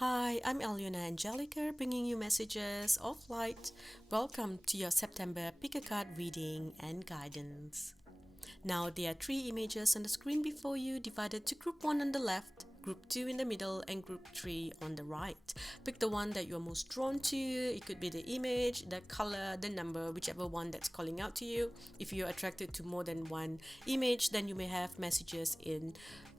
Hi, I'm Alyonna Angelica, bringing you messages of light. Welcome to your September Pick a Card reading and guidance. Now, there are three images on the screen before you, divided to group 1 on the left, group 2 in the middle, and group 3 on the right. Pick the one that you're most drawn to. It could be the image, the color, the number, whichever one that's calling out to you. If you're attracted to more than one image, then you may have messages in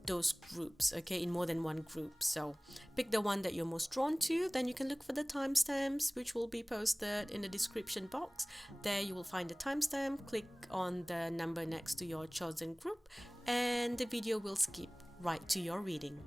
those groups, okay, in more than one group. So pick the one that you're most drawn to, then you can look for the timestamps, which will be posted in the description box. There you will find the timestamp. Click on the number next to your chosen group and the video will skip right to your reading.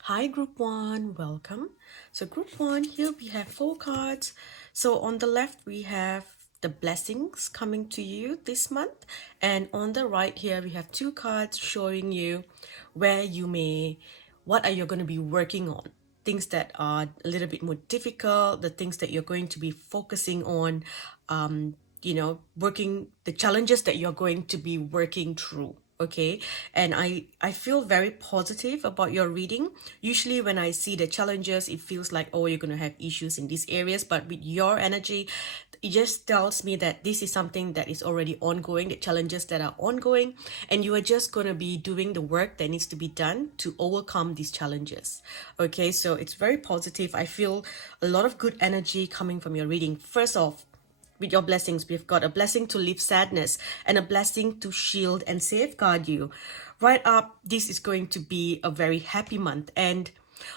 Hi group 1, welcome. So group 1, here we have 4 cards. So on the left we have the blessings coming to you this month, and on the right here we have 2 cards showing you where you may, what are you going to be working on, things that are a little bit more difficult, the things that you're going to be focusing on, working, the challenges that you're going to be working through. Okay, and I feel very positive about your reading. Usually when I see the challenges, it feels like, oh, you're going to have issues in these areas, but with your energy, it just tells me that this is something that is already ongoing, the challenges that are ongoing, and you are just going to be doing the work that needs to be done to overcome these challenges. Okay, so it's very positive. I feel a lot of good energy coming from your reading. First off, with your blessings, we've got a blessing to lift sadness and a blessing to shield and safeguard you. Right up, this is going to be a very happy month. And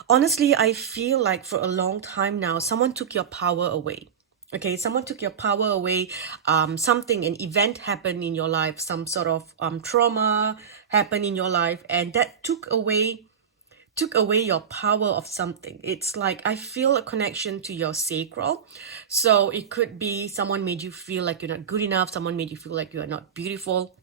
honestly, I feel like for a long time now, someone took your power away. Okay, someone took your power away. Something, an event happened in your life, some sort of trauma happened in your life, and that took away your power of something. It's like I feel a connection to your sacral. So it could be someone made you feel like you're not good enough, someone made you feel like you are not beautiful,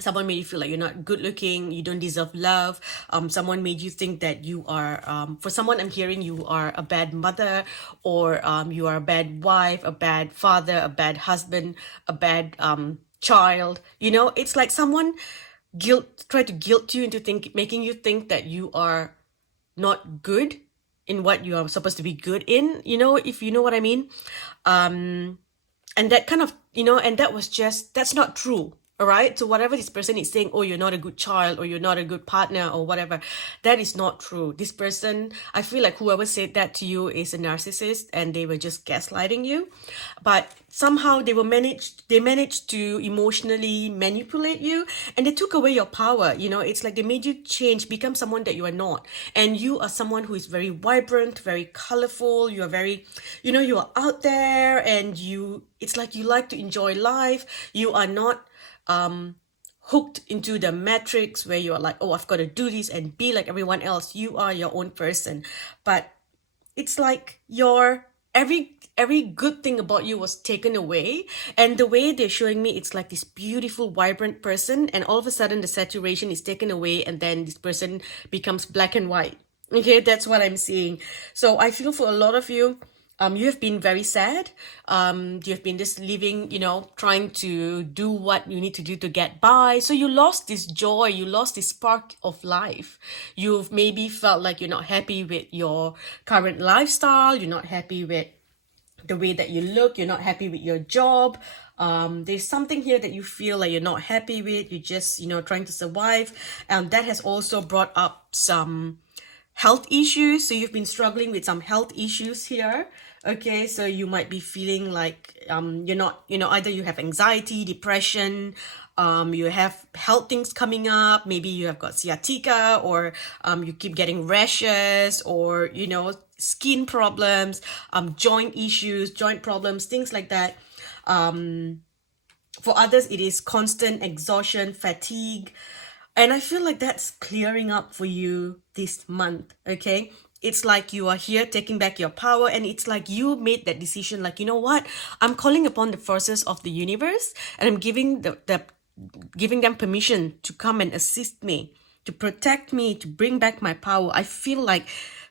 someone made you feel like you're not good looking, you don't deserve love. Someone made you think that you are, for someone I'm hearing, you are a bad mother, or you are a bad wife, a bad father, a bad husband, a bad child. It's like someone try to guilt you into making you think that you are not good in what you are supposed to be good in, if you know what I mean. And that kind of, and that's not true. All right. So whatever this person is saying, oh, you're not a good child, or you're not a good partner, or whatever, that is not true. This person, I feel like whoever said that to you is a narcissist and they were just gaslighting you. But somehow they managed to emotionally manipulate you, and they took away your power. It's like they made you change, become someone that you are not. And you are someone who is very vibrant, very colorful. You are very, you are out there, and it's like you like to enjoy life. You are not hooked into the matrix where you are like, oh, I've got to do this and be like everyone else. You are your own person. But it's like your every good thing about you was taken away, and the way they're showing me, it's like this beautiful vibrant person, and all of a sudden the saturation is taken away, and then this person becomes black and white. Okay, that's what I'm seeing. So I feel for a lot of you, you have been very sad. You have been just living, trying to do what you need to do to get by. So you lost this joy, you lost this spark of life. You've maybe felt like you're not happy with your current lifestyle. You're not happy with the way that you look. You're not happy with your job. There's something here that you feel like you're not happy with. You're just, trying to survive. And that has also brought up some health issues. So you've been struggling with some health issues here. Okay, so you might be feeling like you're not, either you have anxiety, depression, you have health things coming up. Maybe you have got sciatica, or you keep getting rashes, or skin problems, joint issues, joint problems, things like that. For others, it is constant exhaustion, fatigue. And I feel like that's clearing up for you this month, okay? It's like you are here taking back your power, and it's like you made that decision, like, you know what? I'm calling upon the forces of the universe, and I'm giving them permission to come and assist me, to protect me, to bring back my power. I feel like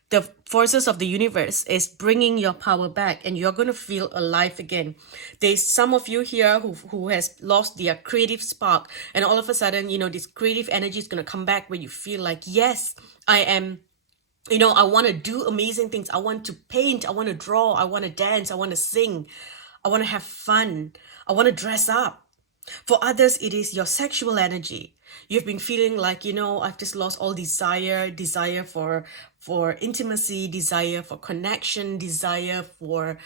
the forces of the universe is bringing your power back, and you're going to feel alive again. There's some of you here who has lost their creative spark, and all of a sudden, this creative energy is going to come back where you feel like, yes, I am, I want to do amazing things. I want to paint, I want to draw, I want to dance, I want to sing, I want to have fun, I want to dress up. For others, it is your sexual energy. You've been feeling like, I've just lost all desire for intimacy, desire for connection, desire for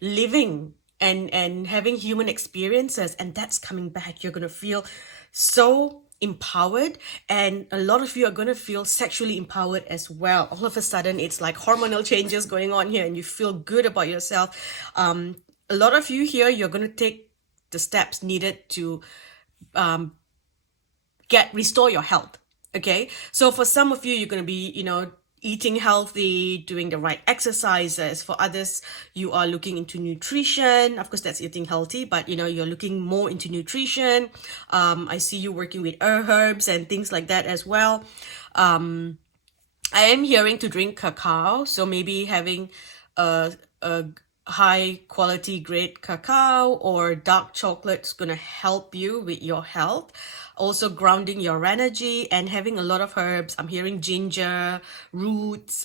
living and having human experiences, and that's coming back. You're going to feel so empowered, and a lot of you are going to feel sexually empowered as well. All of a sudden, it's like hormonal changes going on here, and you feel good about yourself. A lot of you here, you're going to take the steps needed to restore your health. Okay, so for some of you, you're going to be eating healthy, doing the right exercises. For others, you are looking into nutrition. Of course, that's eating healthy, but you're looking more into nutrition. I see you working with herbs and things like that as well. I am hearing to drink cacao, so maybe having a high quality grade cacao or dark chocolate is going to help you with your health. Also grounding your energy and having a lot of herbs. I'm hearing ginger, roots,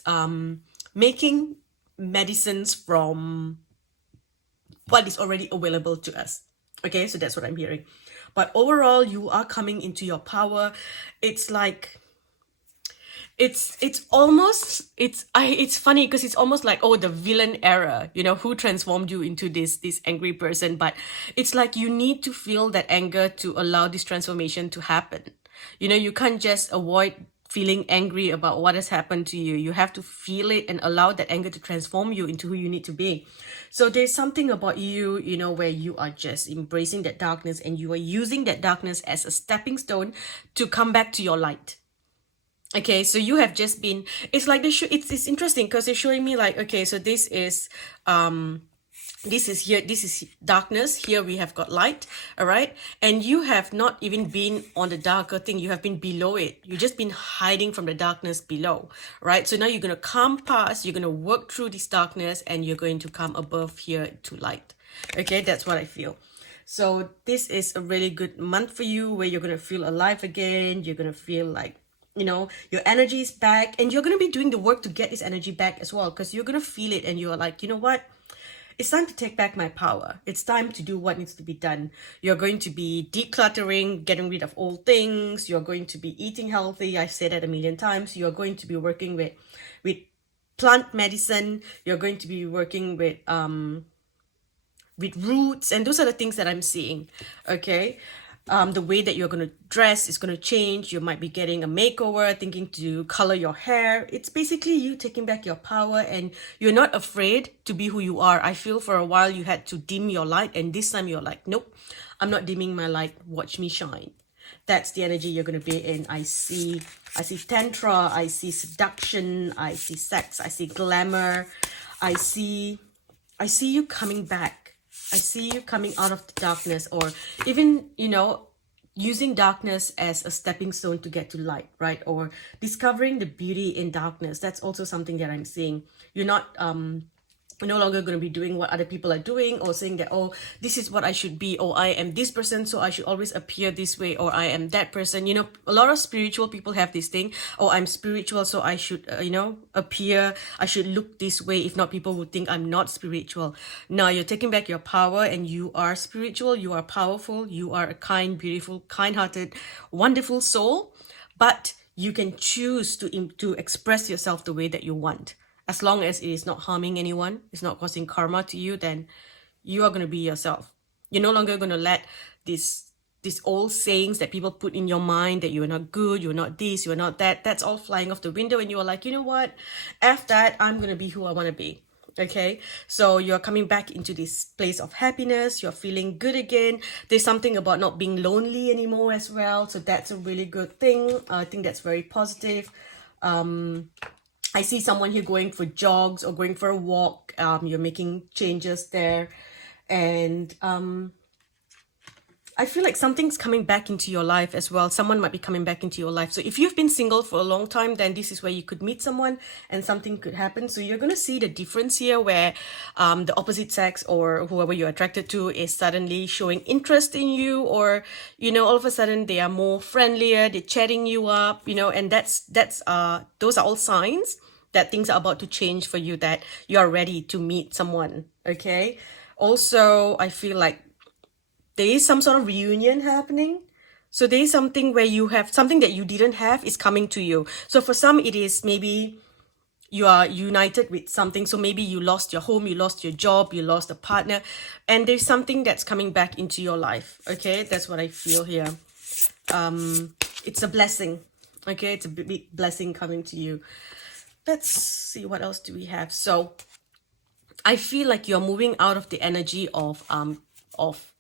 making medicines from what is already available to us. Okay, so that's what I'm hearing. But overall, you are coming into your power. It's like it's funny because it's almost like, oh, the villain era, who transformed you into this angry person. But it's like you need to feel that anger to allow this transformation to happen. You can't just avoid feeling angry about what has happened to you. You have to feel it and allow that anger to transform you into who you need to be. So there's something about you, where you are just embracing that darkness, and you are using that darkness as a stepping stone to come back to your light. Okay, so you have just been, it's like it's interesting because they're showing me like, okay, so this is darkness. Here we have got light. All right, and you have not even been on the darker thing. You have been below it. You've just been hiding from the darkness below. Right, so now you're going to come past, you're going to work through this darkness, and you're going to come above here to light. Okay, that's what I feel. So this is a really good month for you, where you're going to feel alive again. You're going to feel like, your energy is back, and you're going to be doing the work to get this energy back as well, because you're going to feel it, and you're like, you know what? It's time to take back my power. It's time to do what needs to be done. You're going to be decluttering, getting rid of old things. You're going to be eating healthy. I've said that a million times. You're going to be working with plant medicine. You're going to be working with roots, and those are the things that I'm seeing. Okay. The way that you're going to dress is going to change. You might be getting a makeover, thinking to color your hair. It's basically you taking back your power, and you're not afraid to be who you are. I feel for a while you had to dim your light, and this time you're like, nope, I'm not dimming my light. Watch me shine. That's the energy you're going to be in. I see tantra, I see seduction, I see sex, I see glamour. I see you coming back. I see you coming out of the darkness, or even, using darkness as a stepping stone to get to light, right? Or discovering the beauty in darkness. That's also something that I'm seeing. You're not no longer going to be doing what other people are doing, or saying that, oh, this is what I should be, or I am this person, so I should always appear this way, or I am that person. A lot of spiritual people have this thing, oh, I'm spiritual, so I should appear, I should look this way, if not people would think I'm not spiritual. Now you're taking back your power, and you are spiritual, you are powerful, you are a kind, beautiful, kind-hearted, wonderful soul. But you can choose to express yourself the way that you want. As long as it is not harming anyone, it's not causing karma to you, then you are going to be yourself. You're no longer going to let these old sayings that people put in your mind that you're not good, you're not this, you're not that. That's all flying off the window, and you're like, you know what? F that, I'm going to be who I want to be. Okay, so you're coming back into this place of happiness, you're feeling good again. There's something about not being lonely anymore as well, so that's a really good thing. I think that's very positive. I see someone here going for jogs or going for a walk. You're making changes there, and I feel like something's coming back into your life as well. Someone might be coming back into your life. So if you've been single for a long time, then this is where you could meet someone and something could happen. So you're going to see the difference here where the opposite sex or whoever you're attracted to is suddenly showing interest in you, or, you know, all of a sudden they are more friendlier, they're chatting you up, you know, and those are all signs that things are about to change for you, that you are ready to meet someone. Okay. Also, I feel like there is some sort of reunion happening. So there is something where you have something that you didn't have is coming to you. So for some, it is maybe you are united with something. So maybe you lost your home, you lost your job, you lost a partner, and there's something that's coming back into your life. Okay, that's what I feel here. It's a blessing. Okay, it's a big blessing coming to you. Let's see, what else do we have? So I feel like you're moving out of the energy of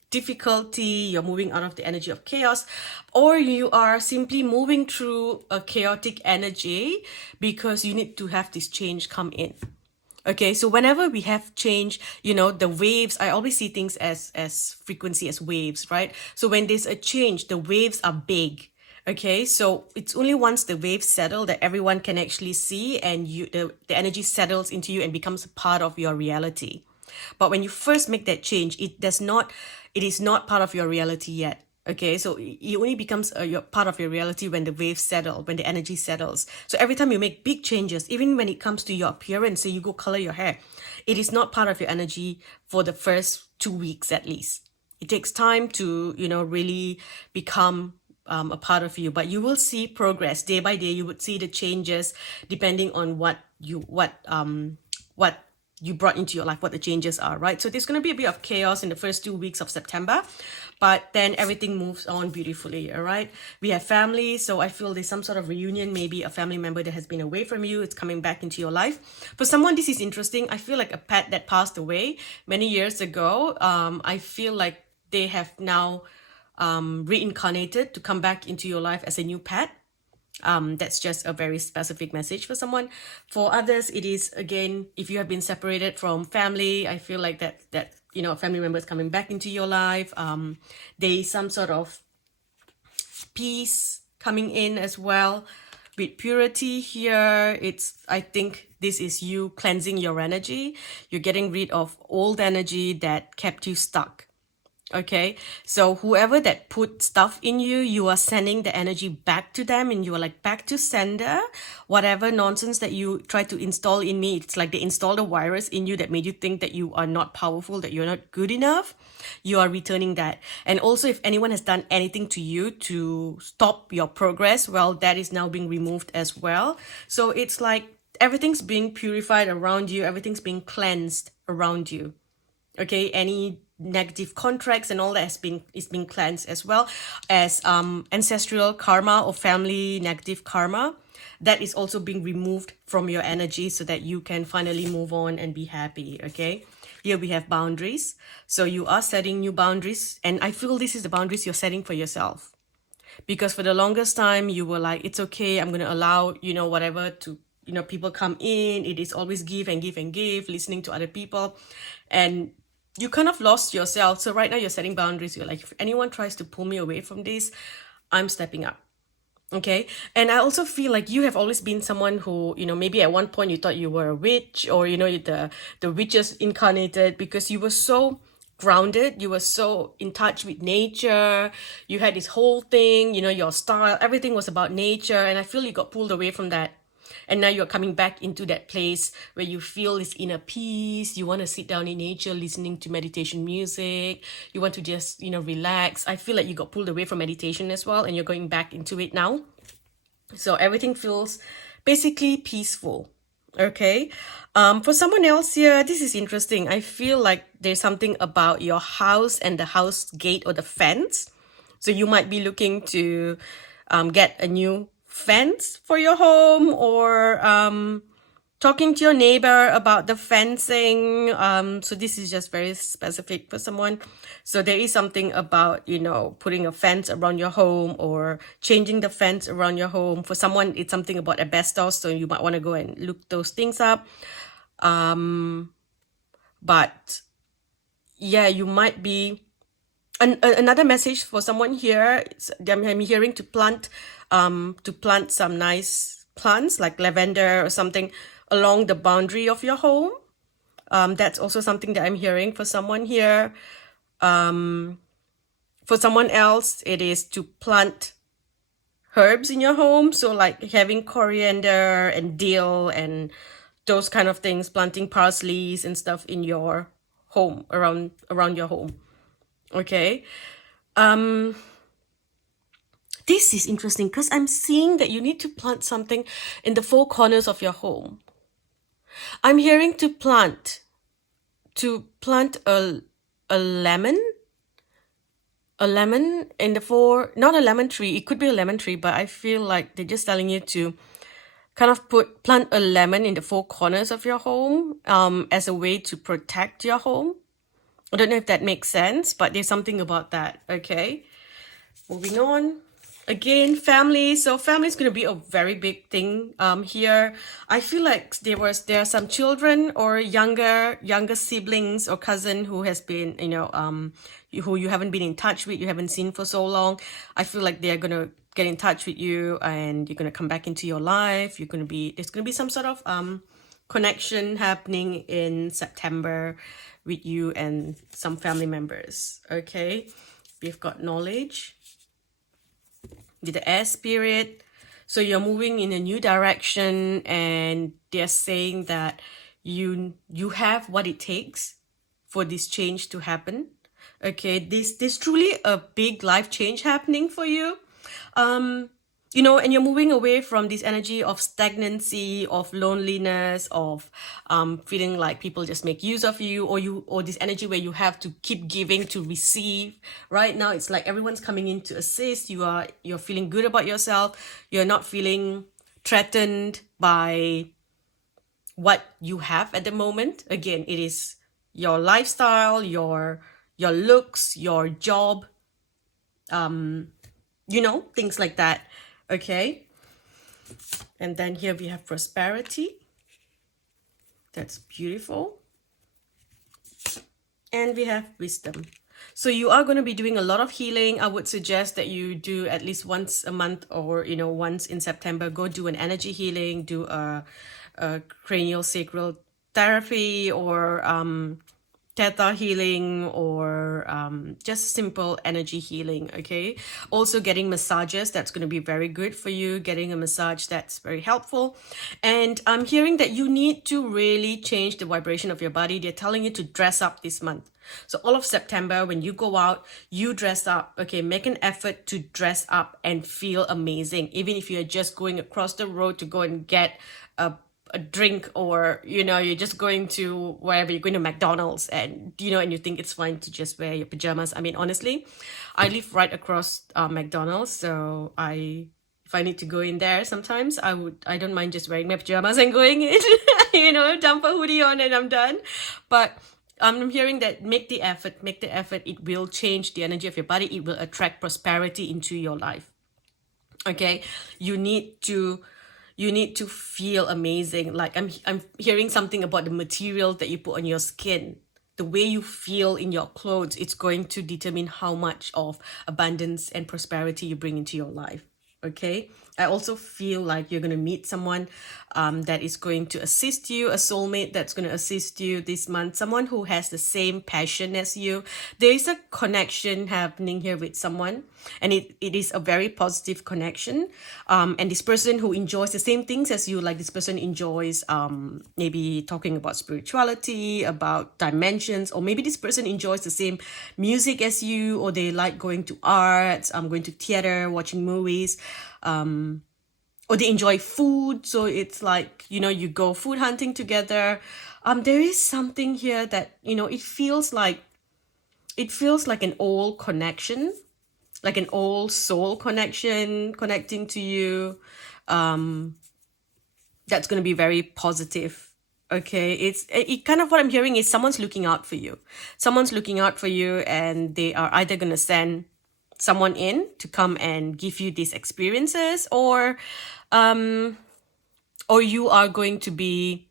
difficulty, you're moving out of the energy of chaos, or you are simply moving through a chaotic energy because you need to have this change come in. Okay, so whenever we have change, you know, the waves, I always see things as frequency, as waves, right? So when there's a change, the waves are big. Okay, so it's only once the waves settle that everyone can actually see, and the energy settles into you and becomes a part of your reality. But when you first make that change, it is not part of your reality yet. Okay, so it only becomes part of your reality when the waves settle, when the energy settles. So every time you make big changes, even when it comes to your appearance, say you go color your hair, it is not part of your energy for the first 2 weeks at least. It takes time to, you know, really become a part of you, but you will see progress day by day. You would see the changes depending on what you brought into your life, what the changes are, right? So there's going to be a bit of chaos in the first 2 weeks of September, but then everything moves on beautifully, all right? We have family, so I feel there's some sort of reunion, maybe a family member that has been away from you, it's coming back into your life. For someone, this is interesting. I feel like a pet that passed away many years ago, I feel like they have now reincarnated to come back into your life as a new pet. That's just a very specific message for someone. For others, it is, again, if you have been separated from family, I feel like that you know, a family member is coming back into your life. There is some sort of peace coming in as well. With purity here, I think this is you cleansing your energy. You're getting rid of old energy that kept you stuck. Okay, so whoever that put stuff in you, you are sending the energy back to them, and you are like, back to sender. Whatever nonsense that you try to install in me, it's like they installed a virus in you that made you think that you are not powerful, that you're not good enough. You are returning that. And also, if anyone has done anything to you to stop your progress, well, that is now being removed as well. So it's like everything's being purified around you, everything's being cleansed around you. Okay, any negative contracts and all that is being cleansed, as well as ancestral karma or family negative karma that is also being removed from your energy, so that you can finally move on and be happy. Okay, here we have boundaries, so you are setting new boundaries, and I feel this is the boundaries you're setting for yourself, because for the longest time you were like, it's okay, I'm going to allow, you know, whatever to, you know, people come in, it is always give and give and give, listening to other people, and you kind of lost yourself. So right now you're setting boundaries. You're like, if anyone tries to pull me away from this, I'm stepping up. Okay. And I also feel like you have always been someone who, you know, maybe at one point you thought you were a witch, or, you know, the witches incarnated, because you were so grounded, you were so in touch with nature, you had this whole thing, you know, your style, everything was about nature, and I feel you got pulled away from that. And now you're coming back into that place where you feel this inner peace. You want to sit down in nature, listening to meditation music. You want to just, you know, relax. I feel like you got pulled away from meditation as well, and you're going back into it now. So everything feels basically peaceful. Okay. For someone else here, this is interesting. I feel like there's something about your house and the house gate or the fence. So you might be looking to get a new fence for your home, or talking to your neighbor about the fencing. So this is just very specific for someone. So there is something about, you know, putting a fence around your home or changing the fence around your home. For someone, it's something about asbestos, so you might want to go and look those things up. But yeah, you might be another message for someone here. I'm hearing to plant some nice plants like lavender or something along the boundary of your home. That's also something that I'm hearing for someone here. For someone else, it is to plant herbs in your home. So like having coriander and dill and those kind of things, planting parsleys and stuff in your home, around your home. Okay. This is interesting because I'm seeing that you need to plant something in the four corners of your home. I'm hearing to plant a lemon in the four, not a lemon tree, it could be a lemon tree, but I feel like they're just telling you to kind of plant a lemon in the four corners of your home as a way to protect your home. I don't know if that makes sense, but there's something about that. Okay, moving on. Again, family. So family is going to be a very big thing here. I feel like there are some children or younger siblings or cousin who has been, you know, who you haven't been in touch with, you haven't seen for so long. I feel like they're going to get in touch with you and you're going to come back into your life. There's going to be some sort of connection happening in September with you and some family members. Okay, we've got knowledge with the air spirit. So you're moving in a new direction and they're saying that you have what it takes for this change to happen. Okay, this truly a big life change happening for you. You know, and you're moving away from this energy of stagnancy, of loneliness, of feeling like people just make use of you, or this energy where you have to keep giving to receive. Right now, it's like everyone's coming in to assist. You're feeling good about yourself. You're not feeling threatened by what you have at the moment. Again, it is your lifestyle, your looks, your job, you know, things like that. Okay, and then here we have prosperity. That's beautiful. And we have wisdom. So you are going to be doing a lot of healing. I would suggest that you do at least once a month, or, you know, once in September, go do an energy healing, do a cranial sacral therapy, or theta healing, or just simple energy healing. Okay, also getting massages, that's going to be very good for you. Getting a massage, that's very helpful. And I'm hearing that you need to really change the vibration of your body. They're telling you to dress up this month. So all of September, when you go out, you dress up. Okay, make an effort to dress up and feel amazing, even if you're just going across the road to go and get a drink, or, you know, you're just going to wherever, you're going to McDonald's, and, you know, and you think it's fine to just wear your pajamas. I mean, honestly, I live right across McDonald's, so if I need to go in there sometimes, I don't mind just wearing my pajamas and going in, you know, dump a hoodie on and I'm done. But I'm hearing that make the effort. It will change the energy of your body. It will attract prosperity into your life. Okay, you need to feel amazing. Like I'm hearing something about the material that you put on your skin, the way you feel in your clothes. It's going to determine how much of abundance and prosperity you bring into your life. Okay, I also feel like you're going to meet someone that is going to assist you, a soulmate that's going to assist you this month, someone who has the same passion as you. There is a connection happening here with someone, and it is a very positive connection. And this person who enjoys the same things as you, like this person enjoys maybe talking about spirituality, about dimensions, or maybe this person enjoys the same music as you, or they like going to arts, going to theater, watching movies, or they enjoy food. So it's like, you know, you go food hunting together. There is something here that, you know, it feels like an old connection, like an old soul connection connecting to you. that's going to be very positive. Okay, it kind of, what I'm hearing is someone's looking out for you. Someone's looking out for you, and they are either going to send someone in to come and give you these experiences, or you are going to be,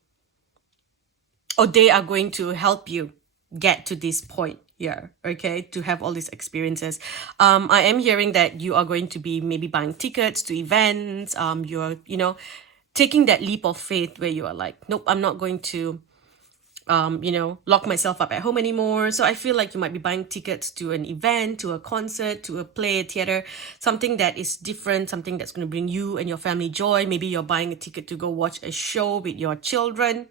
or they are going to help you get to this point here, okay, to have all these experiences. I am hearing that you are going to be maybe buying tickets to events. You're, taking that leap of faith where you are like, nope, I'm not going to lock myself up at home anymore. So I feel like you might be buying tickets to an event, to a concert, to a play, a theater, something that is different, something that's going to bring you and your family joy. Maybe you're buying a ticket to go watch a show with your children,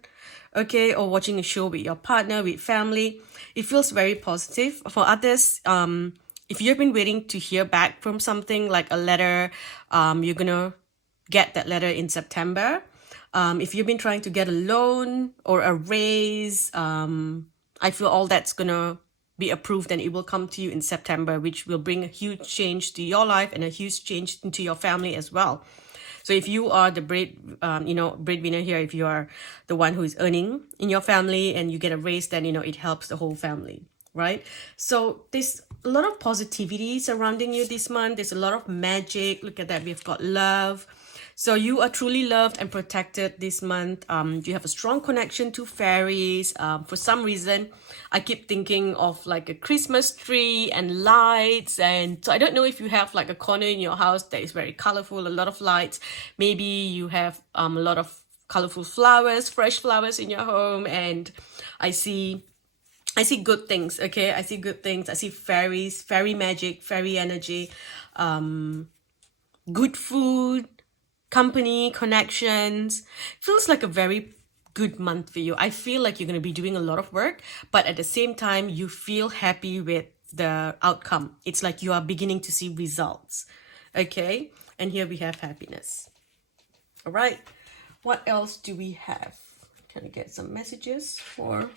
okay, or watching a show with your partner, with family. It feels very positive. For others, if you've been waiting to hear back from something like a letter, you're gonna get that letter in September. If you've been trying to get a loan or a raise, I feel all that's gonna be approved, and it will come to you in September, which will bring a huge change to your life and a huge change into your family as well. So if you are the breadwinner here, if you are the one who is earning in your family and you get a raise, then, it helps the whole family, right? So there's a lot of positivity surrounding you this month. There's a lot of magic. Look at that. We've got love. So you are truly loved and protected this month. You have a strong connection to fairies. For some reason, I keep thinking of like a Christmas tree and lights. And so I don't know if you have like a corner in your house that is very colorful, a lot of lights. Maybe you have a lot of colorful flowers, fresh flowers in your home. And I see good things, okay? I see good things. I see fairies, fairy magic, fairy energy, good food, company, connections. Feels like a very good month for you. I feel like you're going to be doing a lot of work, but at the same time, you feel happy with the outcome. It's like you are beginning to see results, okay? And here we have happiness. All right. What else do we have? Can I get some messages for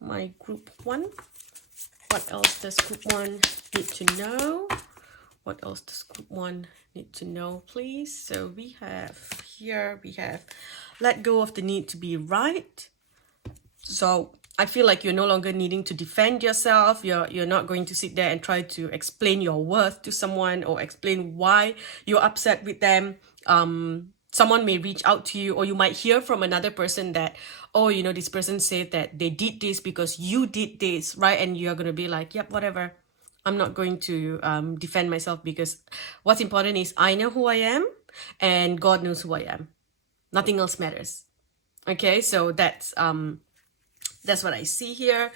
my group 1? What else does group 1 need to know? What else does group 1 need to know, please? So we have let go of the need to be right. So I feel like you're no longer needing to defend yourself. You're not going to sit there and try to explain your worth to someone or explain why you're upset with them. Someone may reach out to you, or you might hear from another person that, oh, this person said that they did this because you did this, right? And you're going to be like, yep, whatever. I'm not going to defend myself, because what's important is I know who I am and God knows who I am. Nothing else matters. Okay, so that's what I see here.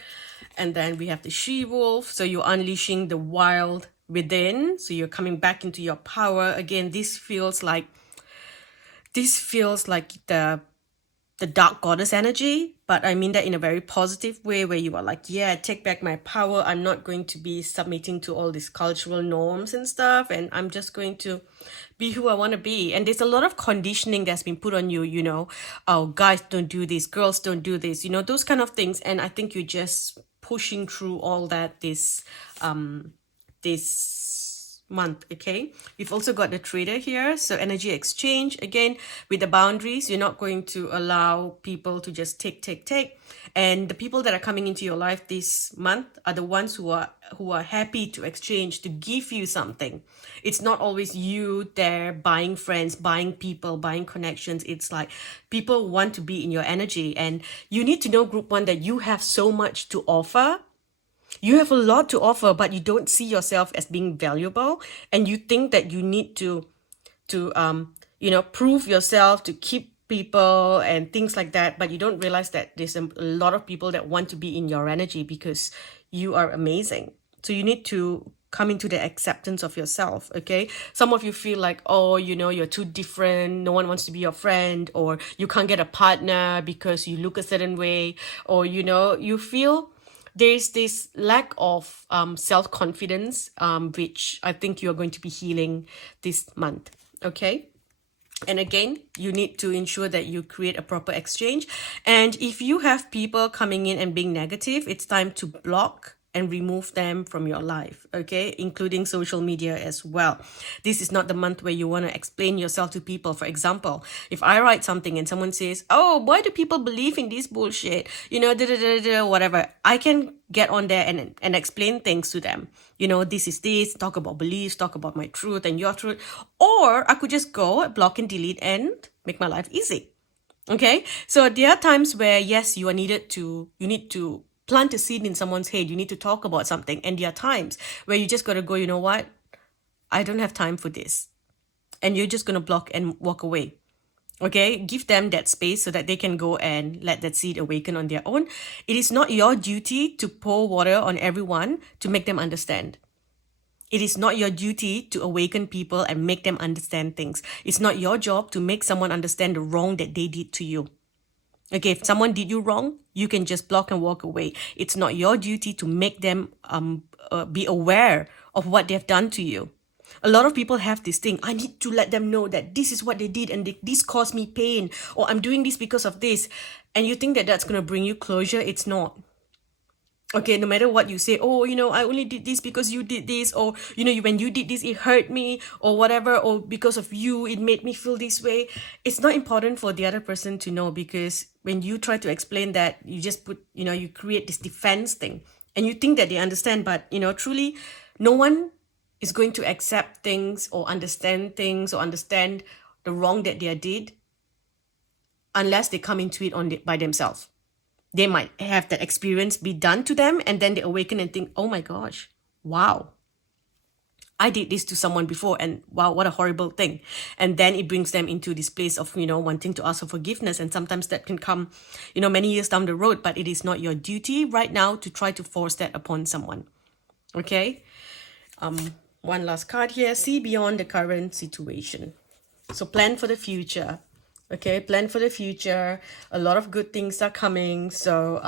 And then we have the she-wolf. So you're unleashing the wild within. So you're coming back into your power. Again, this feels like the dark goddess energy, but I mean that in a very positive way, where you are like, yeah, take back my power. I'm not going to be submitting to all these cultural norms and stuff, and I'm just going to be who I want to be. And there's a lot of conditioning that's been put on you, oh, guys don't do this, girls don't do this, those kind of things. And I think you're just pushing through all that this month, okay? We've also got the trader here, so energy exchange. Again, with the boundaries, you're not going to allow people to just take. And the people that are coming into your life this month are the ones who are happy to exchange, to give you something. It's not always you there buying friends, buying people, buying connections. It's like people want to be in your energy. And you need to know, group 1, that you have so much to offer. You have a lot to offer, but you don't see yourself as being valuable, and you think that you need to prove yourself to keep people and things like that. But you don't realize that there's a lot of people that want to be in your energy because you are amazing. So you need to come into the acceptance of yourself, okay? Some of you feel like, oh, you're too different, no one wants to be your friend, or you can't get a partner because you look a certain way, or you feel there's this lack of self-confidence, which I think you're going to be healing this month, okay? And again, you need to ensure that you create a proper exchange. And if you have people coming in and being negative, it's time to block and remove them from your life, okay? Including social media as well. This is not the month where you want to explain yourself to people. For example, if I write something and someone says, oh, why do people believe in this bullshit? You know, whatever. I can get on there and explain things to them. You know, this is this, talk about beliefs, talk about my truth and your truth. Or I could just go block and delete and make my life easy. Okay, so there are times where, yes, you need to plant a seed in someone's head. You need to talk about something. And there are times where you just got to go, you know what? I don't have time for this. And you're just going to block and walk away. Okay, give them that space so that they can go and let that seed awaken on their own. It is not your duty to pour water on everyone to make them understand. It is not your duty to awaken people and make them understand things. It's not your job to make someone understand the wrong that they did to you. Okay, if someone did you wrong, you can just block and walk away. It's not your duty to make them be aware of what they've done to you. A lot of people have this thing, I need to let them know that this is what they did and this caused me pain, or I'm doing this because of this. And you think that that's going to bring you closure. It's not. Okay, no matter what you say, oh, you know, I only did this because you did this, or, you know, when you did this, it hurt me, or whatever, or because of you, it made me feel this way. It's not important for the other person to know, because when you try to explain that, you just put, you know, you create this defense thing and you think that they understand, but, you know, truly, no one is going to accept things or understand the wrong that they did unless they come into it by themselves. They might have that experience be done to them, and then they awaken and think, oh my gosh, wow, I did this to someone before, and wow, what a horrible thing. And then it brings them into this place of, you know, wanting to ask for forgiveness. And sometimes that can come, you know, many years down the road, but it is not your duty right now to try to force that upon someone. Okay. One last card here. See beyond the current situation. So plan for the future. Okay, plan for the future. A lot of good things are coming. So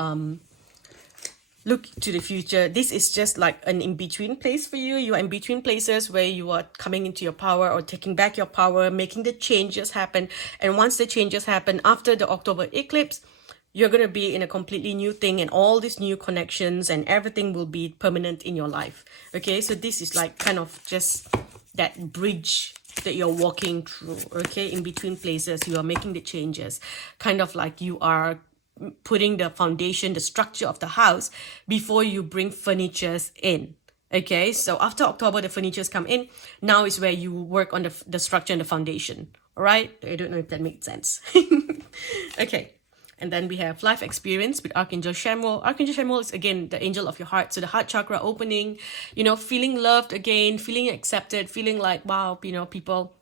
look to the future. This is just like an in-between place for you. You are in between places where you are coming into your power or taking back your power, making the changes happen. And once the changes happen after the October eclipse, you're going to be in a completely new thing, and all these new connections and everything will be permanent in your life. Okay, so this is like kind of just that bridge that you're walking through. Okay, in between places, you are making the changes, kind of like you are putting the foundation, the structure of the house before you bring furnitures in. Okay, so after October, the furnitures come in. Now is where you work on the structure and the foundation. All right, I don't know if that makes sense. Okay. And then we have life experience with Archangel Chamuel. Archangel Chamuel is, again, the angel of your heart. So the heart chakra opening, you know, feeling loved again, feeling accepted, feeling like, wow, you know, people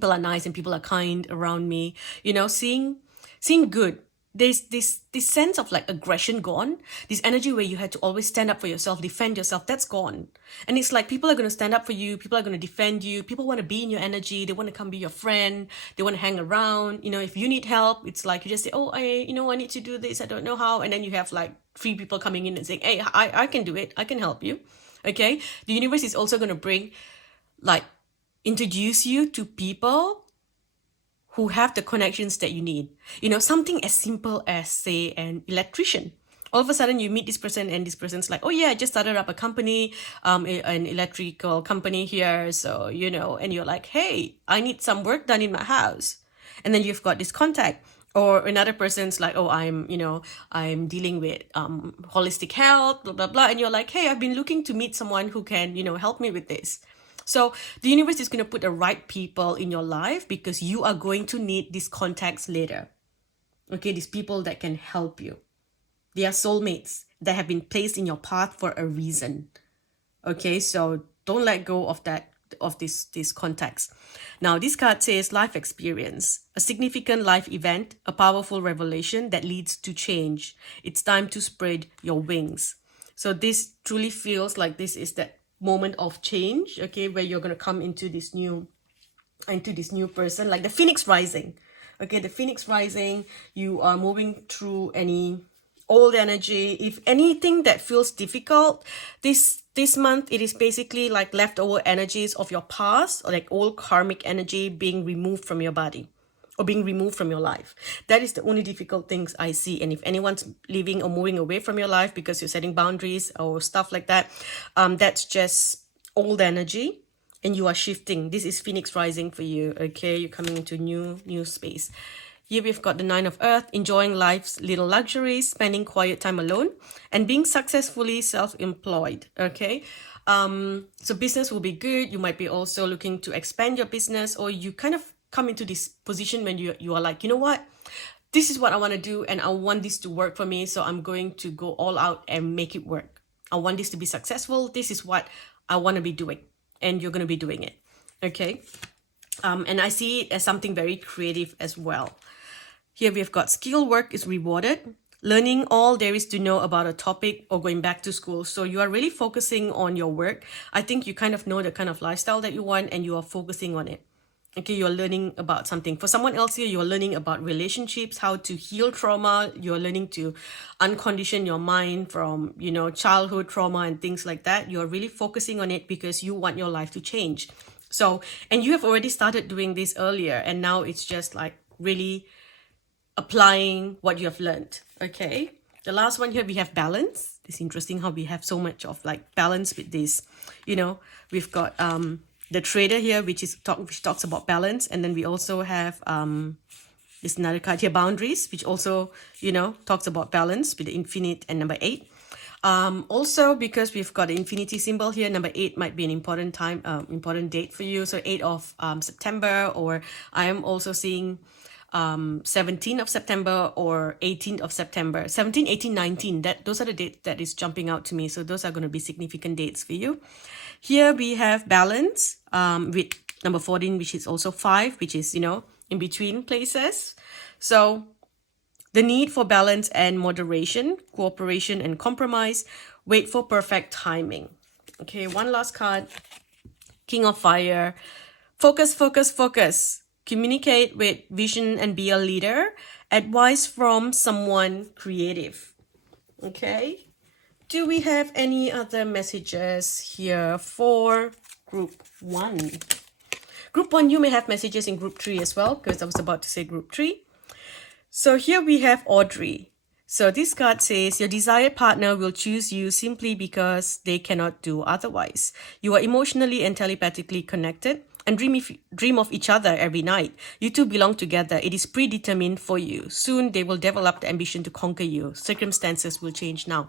are nice and people are kind around me. You know, seeing good. There's this sense of like aggression gone. This energy where you had to always stand up for yourself, defend yourself, that's gone. And it's like people are going to stand up for you. People are going to defend you. People want to be in your energy. They want to come be your friend. They want to hang around. You know, if you need help, it's like you just say, oh, I need to do this. I don't know how. And then you have like 3 people coming in and saying, hey, I can do it. I can help you. Okay. The universe is also going to introduce you to people who have the connections that you need. You know, something as simple as, say, an electrician. All of a sudden you meet this person and this person's like, oh yeah, I just started up a company, an electrical company here. So, you know, and you're like, hey, I need some work done in my house. And then you've got this contact. Or another person's like, oh, I'm dealing with holistic health, blah, blah, blah. And you're like, hey, I've been looking to meet someone who can, you know, help me with this. So the universe is going to put the right people in your life because you are going to need these contacts later. Okay, these people that can help you. They are soulmates that have been placed in your path for a reason. Okay, so don't let go of these contacts. Now, this card says life experience, a significant life event, a powerful revelation that leads to change. It's time to spread your wings. So this truly feels like this is that moment of change, okay, where you're going to come into this new person, like the phoenix rising. Okay, the phoenix rising, you are moving through any old energy. If anything that feels difficult this month, it is basically like leftover energies of your past, or like old karmic energy being removed from your body. or being removed from your life. That is the only difficult things I see. And if anyone's leaving or moving away from your life because you're setting boundaries or stuff like that, that's just old energy and you are shifting. This is Phoenix rising for you. Okay, you're coming into new space. Here we've got the Nine of Earth, enjoying life's little luxuries, spending quiet time alone, and being successfully self-employed. Okay, so business will be good. You might be also looking to expand your business, or you kind of come into this position when you are like, you know what, this is what I want to do, and I want this to work for me. So I'm going to go all out and make it work. I want this to be successful. This is what I want to be doing, and you're going to be doing it. Okay, and I see it as something very creative as well. Here we've got skill work is rewarded, learning all there is to know about a topic, or going back to school. So you are really focusing on your work. I think you kind of know the kind of lifestyle that you want and you are focusing on it. Okay, you're learning about something. For someone else here, you're learning about relationships, how to heal trauma. You're learning to uncondition your mind from, childhood trauma and things like that. You're really focusing on it because you want your life to change. So, and you have already started doing this earlier, and now it's just like really applying what you have learned. Okay, the last one here, we have balance. It's interesting how we have so much of like balance with this. We've got the trader here, which talks about balance, and then we also have this another card here, boundaries, which also talks about balance with the infinite and number 8. Also, because we've got the infinity symbol here, number 8 might be an important date for you. So 8 of September, or I am also seeing 17th of September or 18th of September, 17, 18, 19. Those are the dates that is jumping out to me. So those are going to be significant dates for you. Here we have balance with number 14, which is also 5, which is, in between places. So the need for balance and moderation, cooperation and compromise, wait for perfect timing. Okay, one last card, King of Fire, focus, focus, focus. Communicate with vision and be a leader. Advice from someone creative. Okay. Do we have any other messages here for group 1? Group 1, you may have messages in group 3 as well, because I was about to say group 3. So here we have Audrey. So this card says, your desired partner will choose you simply because they cannot do otherwise. You are emotionally and telepathically connected and dream of each other every night. You two belong together. It is predetermined for you. Soon they will develop the ambition to conquer you. Circumstances will change now.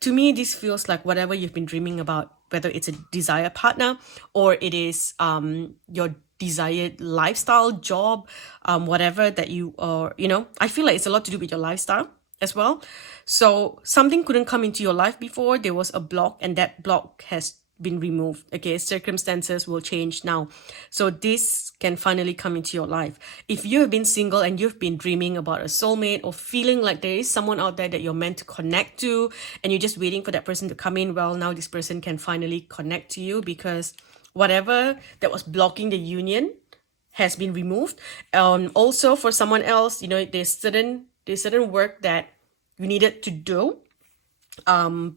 To me, this feels like whatever you've been dreaming about, whether it's a desired partner or it is your desired lifestyle, job, whatever that you are, I feel like it's a lot to do with your lifestyle as well. So something couldn't come into your life before. There was a block, and that block has been removed. Okay, circumstances will change now. So this can finally come into your life. If you have been single and you've been dreaming about a soulmate, or feeling like there is someone out there that you're meant to connect to and you're just waiting for that person to come in, well, now this person can finally connect to you, because whatever that was blocking the union has been removed. Also for someone else, there's certain work that you needed to do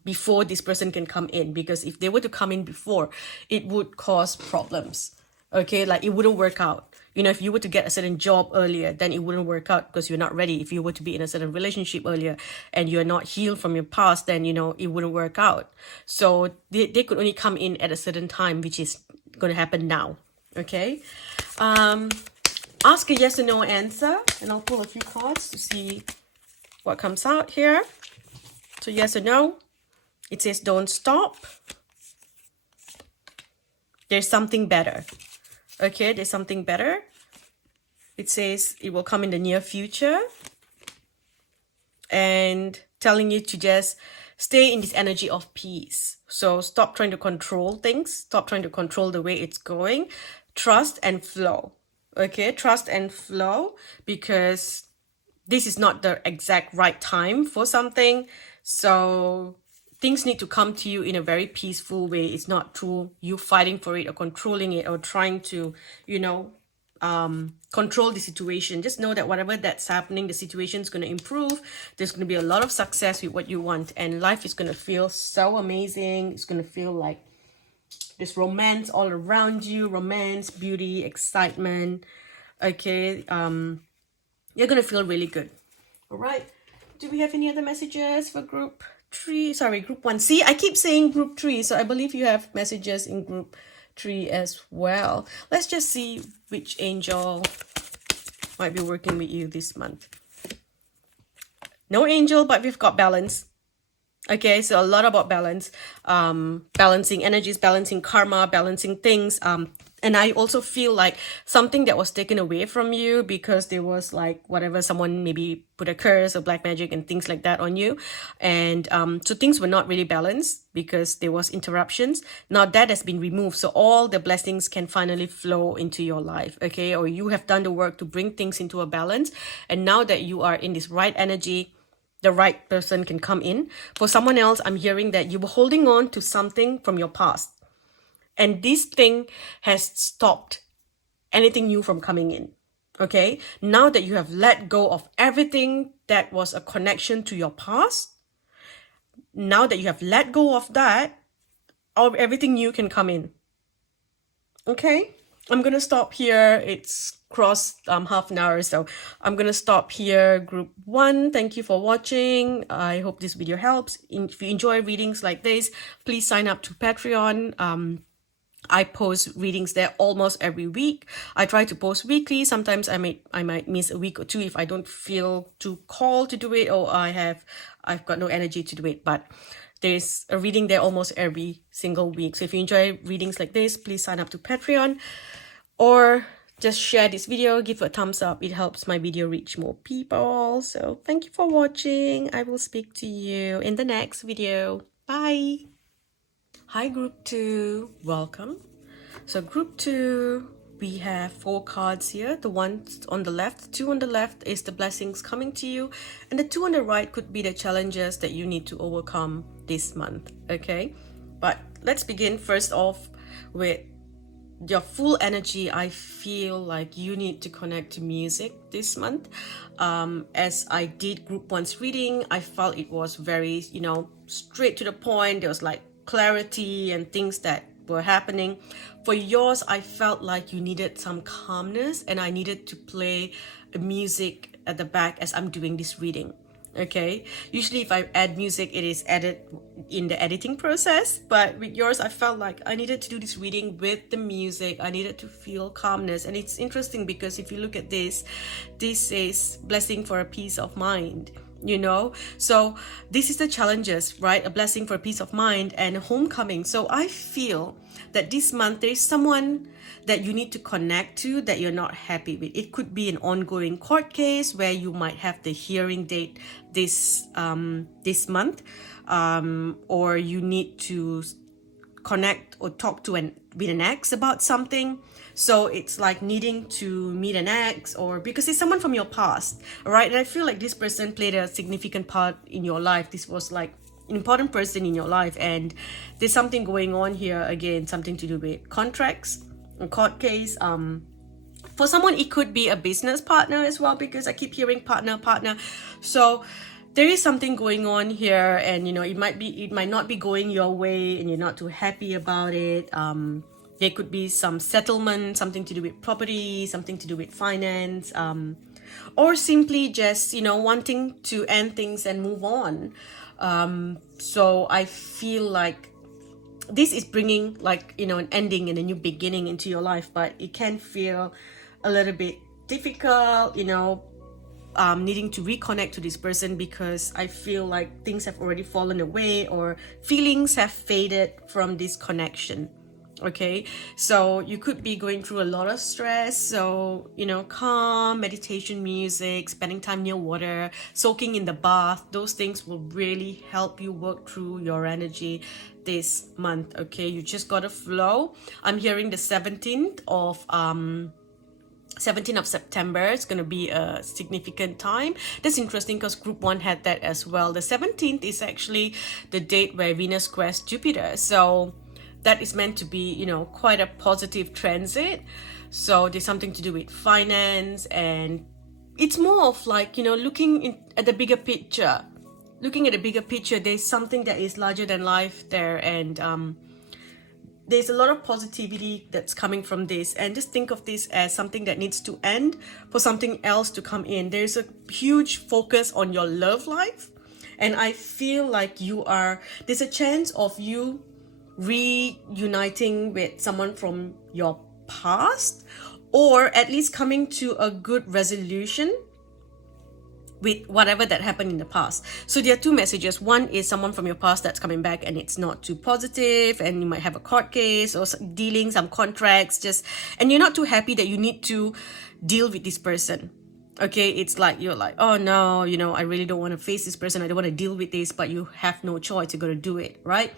before this person can come in, because if they were to come in before, it would cause problems. Okay, like it wouldn't work out. If you were to get a certain job earlier, then it wouldn't work out because you're not ready. If you were to be in a certain relationship earlier and you're not healed from your past, then it wouldn't work out. So they could only come in at a certain time, which is going to happen now. Okay, ask a yes or no answer, and I'll pull a few cards to see what comes out here. So yes or no, it says don't stop. There's something better. Okay, there's something better. It says it will come in the near future, and telling you to just stay in this energy of peace. So stop trying to control things. Stop trying to control the way it's going. Trust and flow. Okay, trust and flow, because this is not the exact right time for something. So things need to come to you in a very peaceful way. It's not through you fighting for it or controlling it or trying to, control the situation. Just know that whatever that's happening, the situation is going to improve. There's going to be a lot of success with what you want, and life is going to feel so amazing. It's going to feel like there's romance all around you, romance, beauty, excitement. Okay, You're going to feel really good. All right. Do we have any other messages for group 3? Sorry, group 1. See, I keep saying group 3. So I believe you have messages in group 3 as well. Let's just see which angel might be working with you this month. No angel, but we've got balance. Okay, so a lot about balance, balancing energies, balancing karma, balancing things. And I also feel like something that was taken away from you because there was like whatever, someone maybe put a curse or black magic and things like that on you. And so things were not really balanced because there was interruptions. Now that has been removed. So all the blessings can finally flow into your life. Okay, or you have done the work to bring things into a balance. And now that you are in this right energy, the right person can come in. For someone else, I'm hearing that you were holding on to something from your past. And this thing has stopped anything new from coming in. Okay? Now that you have let go of everything that was a connection to your past, now that you have let go of that, everything new can come in. Okay? I'm going to stop here. It's crossed half an hour, so I'm going to stop here. Group 1, thank you for watching. I hope this video helps. If you enjoy readings like this, please sign up to Patreon. I post readings there almost every week. I try to post weekly. Sometimes I might miss a week or two if I don't feel too called to do it, or I've got no energy to do it. But there's a reading there almost every single week. So if you enjoy readings like this, please sign up to Patreon, or just share this video, give it a thumbs up. It helps my video reach more people. So thank you for watching. I will speak to you in the next video. Bye. Hi group 2, welcome. So group 2, we have 4 cards here. The ones on the left, 2 on the left is the blessings coming to you, and the 2 on the right could be the challenges that you need to overcome this month. Okay, but let's begin first off with your full energy. I feel like you need to connect to music this month. As I did group 1's reading, I felt it was very, straight to the point. There was like clarity and things that were happening. For yours, I felt like you needed some calmness, and I needed to play music at the back as I'm doing this reading. Okay, usually if I add music, it is added in the editing process, but with yours, I felt like I needed to do this reading with the music. I needed to feel calmness. And it's interesting because if you look at this is blessing for a peace of mind. So this is the challenges, right? A blessing for peace of mind and homecoming. So I feel that this month there is someone that you need to connect to that you're not happy with. It could be an ongoing court case where you might have the hearing date this month, or you need to connect or talk to with an ex about something. So it's like needing to meet an ex, or because it's someone from your past, all right? And I feel like this person played a significant part in your life. This was like an important person in your life, and there's something going on here again, something to do with contracts, a court case. For someone, it could be a business partner as well, because I keep hearing partner. So there is something going on here, and it might not be going your way, and you're not too happy about it. There could be some settlement, something to do with property, something to do with finance, or simply just wanting to end things and move on. So I feel like this is bringing like an ending and a new beginning into your life, but it can feel a little bit difficult, needing to reconnect to this person, because I feel like things have already fallen away, or feelings have faded from this connection. Okay, so you could be going through a lot of stress. So calm meditation music, spending time near water, soaking in the bath, those things will really help you work through your energy this month. Okay, you just gotta flow. I'm hearing the 17th of September. It's going to be a significant time. That's interesting because group 1 had that as well. The 17th is actually the date where Venus squares Jupiter. So that is meant to be, quite a positive transit. So there's something to do with finance, and it's more of like, looking at the bigger picture. Looking at the bigger picture, there's something that is larger than life there, and there's a lot of positivity that's coming from this, and just think of this as something that needs to end for something else to come in. There's a huge focus on your love life, and I feel like there's a chance of you reuniting with someone from your past, or at least coming to a good resolution with whatever that happened in the past. So there are two messages. One is someone from your past that's coming back and it's not too positive, and you might have a court case or dealing some contracts, and you're not too happy that you need to deal with this person. Okay, it's like you're like, oh no, I really don't want to face this person, I don't want to deal with this, but you have no choice, you're going to do it, right?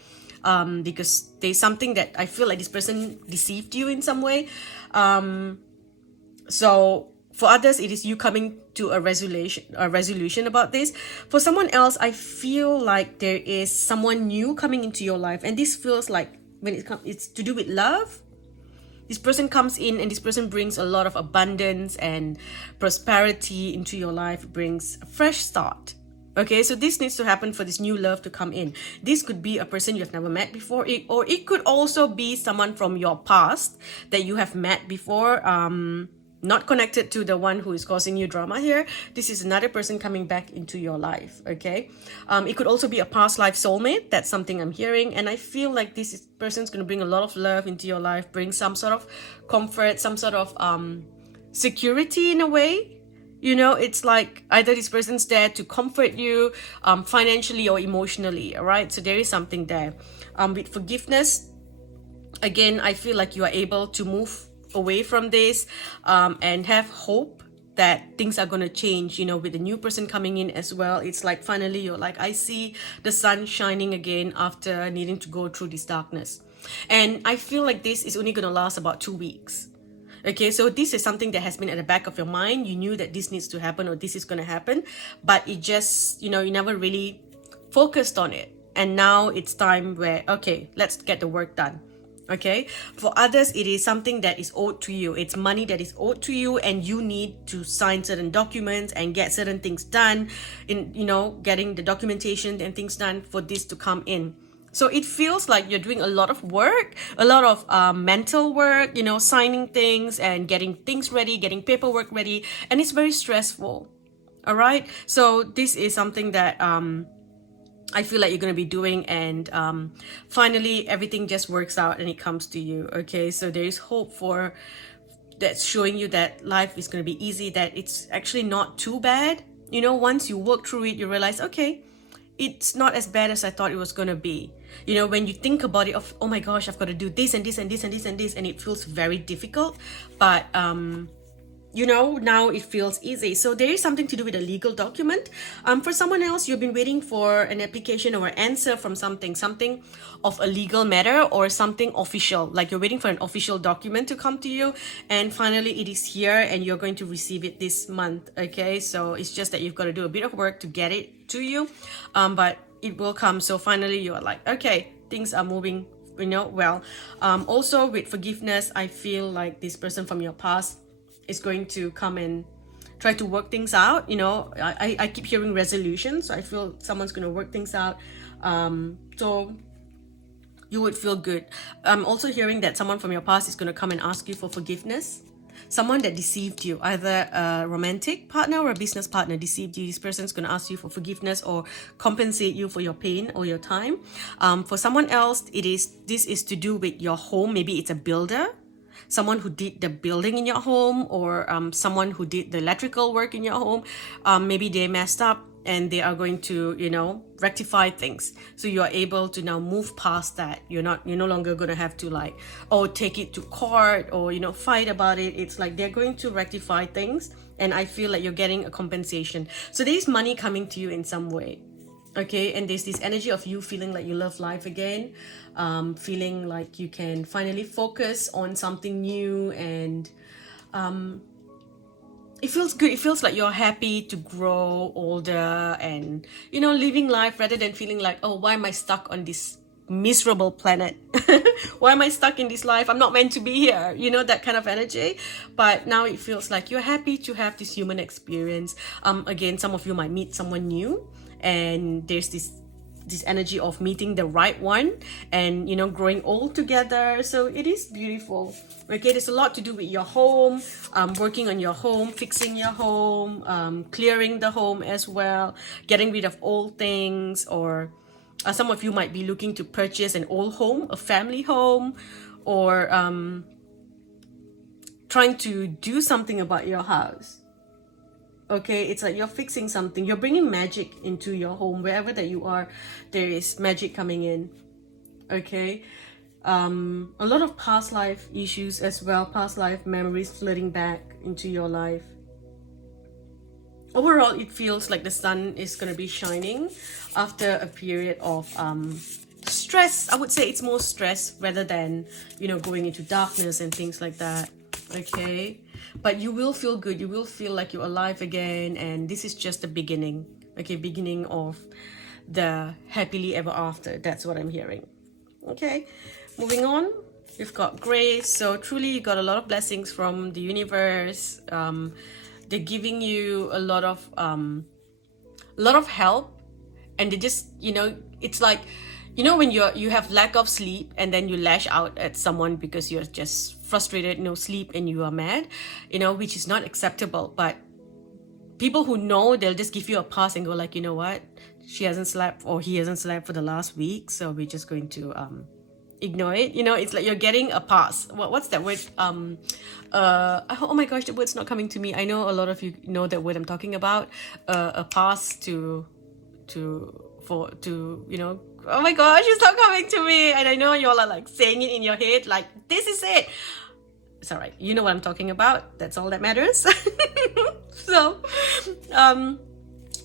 Because there's something that I feel like this person deceived you in some way. So for others, it is you coming to a resolution about this. For someone else, I feel like there is someone new coming into your life, and this feels like when it's to do with love. This person comes in, and this person brings a lot of abundance and prosperity into your life, brings a fresh start. Okay, so this needs to happen for this new love to come in. This could be a person you have never met before, or it could also be someone from your past that you have met before, not connected to the one who is causing you drama here. This is another person coming back into your life, okay? It could also be a past life soulmate. That's something I'm hearing. And I feel like this person's going to bring a lot of love into your life, bring some sort of comfort, some sort of security in a way. It's like either this person's there to comfort you financially or emotionally, all right? So there is something there. With forgiveness, again, I feel like you are able to move away from this and have hope that things are going to change, with the new person coming in as well. It's like finally you're like, I see the sun shining again after needing to go through this darkness. And I feel like this is only going to last about 2 weeks. Okay, so this is something that has been at the back of your mind. You knew that this needs to happen or this is going to happen, but it just, you never really focused on it. And now it's time where, okay, let's get the work done. Okay, for others, it is something that is owed to you. It's money that is owed to you, and you need to sign certain documents and get certain things done in, getting the documentation and things done for this to come in. So it feels like you're doing a lot of work, a lot of mental work, signing things and getting things ready, getting paperwork ready, and it's very stressful. All right. So this is something that I feel like you're going to be doing, and finally everything just works out and it comes to you. Okay, so there is hope for that's showing you that life is going to be easy, that it's actually not too bad. Once you work through it, you realize, okay, it's not as bad as I thought it was going to be. When you think about it, oh my gosh, I've got to do this and this and this and this and this, and it feels very difficult, but now it feels easy. So there is something to do with a legal document. For someone else, you've been waiting for an application or an answer from something of a legal matter or something official, like you're waiting for an official document to come to you, and finally it is here and you're going to receive it this month. Okay, so it's just that you've got to do a bit of work to get it to you, but it will come. So finally you are like, okay, things are moving well. Also with forgiveness, I feel like this person from your past is going to come and try to work things out. I keep hearing resolution, so I feel someone's going to work things out, so you would feel good. I'm also hearing that someone from your past is going to come and ask you for forgiveness. Someone that deceived you, either a romantic partner or a business partner deceived you. This person's going to ask you for forgiveness or compensate you for your pain or your time. For someone else, this is to do with your home. Maybe it's a builder, someone who did the building in your home, or someone who did the electrical work in your home. Maybe they messed up and they are going to, rectify things. So you are able to now move past that. You're no longer going to have to take it to court or, fight about it. It's like they're going to rectify things, and I feel like you're getting a compensation. So there's money coming to you in some way. Okay, and there's this energy of you feeling like you love life again, feeling like you can finally focus on something new, and it feels good. It feels like you're happy to grow older and, living life rather than feeling like, oh, why am I stuck on this miserable planet? Why am I stuck in this life? I'm not meant to be here. That kind of energy. But now it feels like you're happy to have this human experience. Again, some of you might meet someone new, and there's this energy of meeting the right one and, you know, growing old together. So it is beautiful. Okay, there's a lot to do with your home, working on your home, fixing your home, clearing the home as well, getting rid of old things, or some of you might be looking to purchase an old home, a family home, or trying to do something about your house. Okay, it's like you're fixing something. You're bringing magic into your home. Wherever that you are, there is magic coming in. Okay, a lot of past life issues as well, past life memories flooding back into your life. Overall, it feels like the sun is going to be shining after a period of stress. I would say it's more stress rather than, you know, going into darkness and things like that. Okay, but you will feel good. You will feel like you're alive again, and this is just the beginning. Okay, beginning of the happily ever after. That's what I'm hearing. Okay, moving on, we've got grace. So truly, you got a lot of blessings from the universe. They're giving you a lot of help, and they just, you know, it's like, you know, when you have lack of sleep and then you lash out at someone because you're just frustrated, no sleep, and you are mad, you know, which is not acceptable. But people who know, they'll just give you a pass and go like, you know what, she hasn't slept or he hasn't slept for the last week, so we're just going to ignore it. You know, it's like you're getting a pass. What's that word? Oh my gosh, the word's not coming to me. I know a lot of you know that word I'm talking about. A pass to you know, oh my gosh, it's not coming to me. And I know you all are like saying it in your head, like, this is it. It's all right. You know what I'm talking about. That's all that matters. So,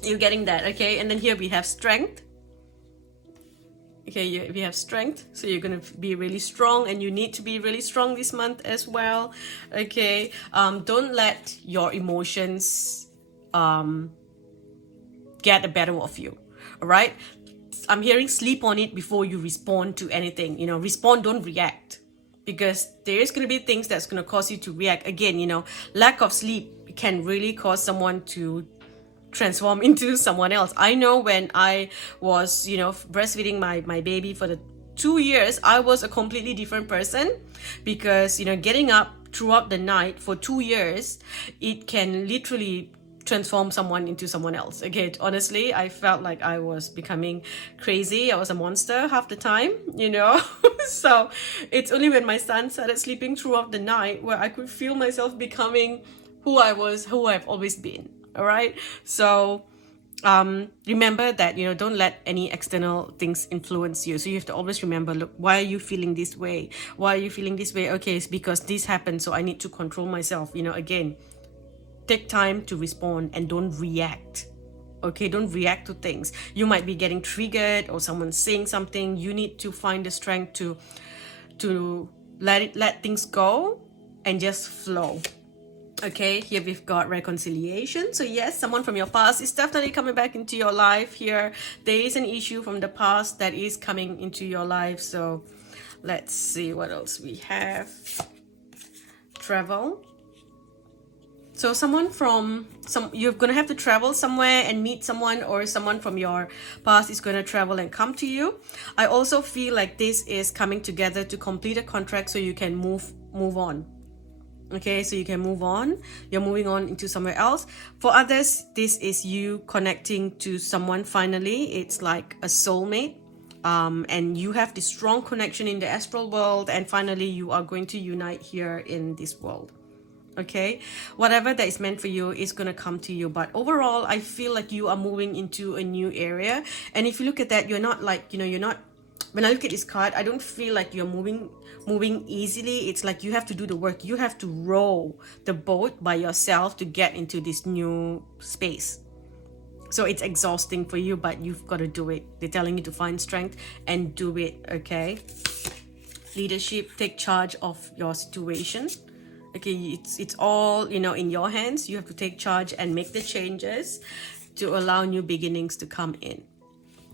you're getting that, okay? And then here we have strength. Okay, we have strength. So you're going to be really strong, and you need to be really strong this month as well. Okay, don't let your emotions get the better of you. All right, I'm hearing sleep on it before you respond to anything. You know, respond, don't react, because there is going to be things that's going to cause you to react. Again, you know, lack of sleep can really cause someone to transform into someone else. I know when I was, you know, breastfeeding my baby for the 2 years, I was a completely different person, because, you know, getting up throughout the night for 2 years, it can literally transform someone into someone else. Okay, honestly, I felt like I was becoming crazy. I was a monster half the time, you know. So it's only when my son started sleeping throughout the night where I could feel myself becoming who I've always been. All right, so remember that, you know, don't let any external things influence you. So you have to always remember, look, why are you feeling this way? Why are you feeling this way? Okay, it's because this happened, so I need to control myself. You know, again, take time to respond and don't react. Okay, don't react to things. You might be getting triggered or someone saying something. You need to find the strength to let things go and just flow. Okay, here we've got reconciliation. So yes, someone from your past is definitely coming back into your life here. There is an issue from the past that is coming into your life. So let's see what else we have. Travel. So you're going to have to travel somewhere and meet someone, or someone from your past is going to travel and come to you. I also feel like this is coming together to complete a contract so you can move on. Okay, so you can move on. You're moving on into somewhere else. For others, this is you connecting to someone finally. It's like a soulmate. And you have this strong connection in the astral world, and finally you are going to unite here in this world. Okay, whatever that is meant for you is going to come to you. But overall, I feel like you are moving into a new area. And if you look at that, you're not like, you know, you're not, when I look at this card, I don't feel like you're moving easily. It's like you have to do the work. You have to row the boat by yourself to get into this new space. So it's exhausting for you, but you've got to do it. They're telling you to find strength and do it. Okay, leadership, take charge of your situation. Okay, it's all, you know, in your hands. You have to take charge and make the changes to allow new beginnings to come in.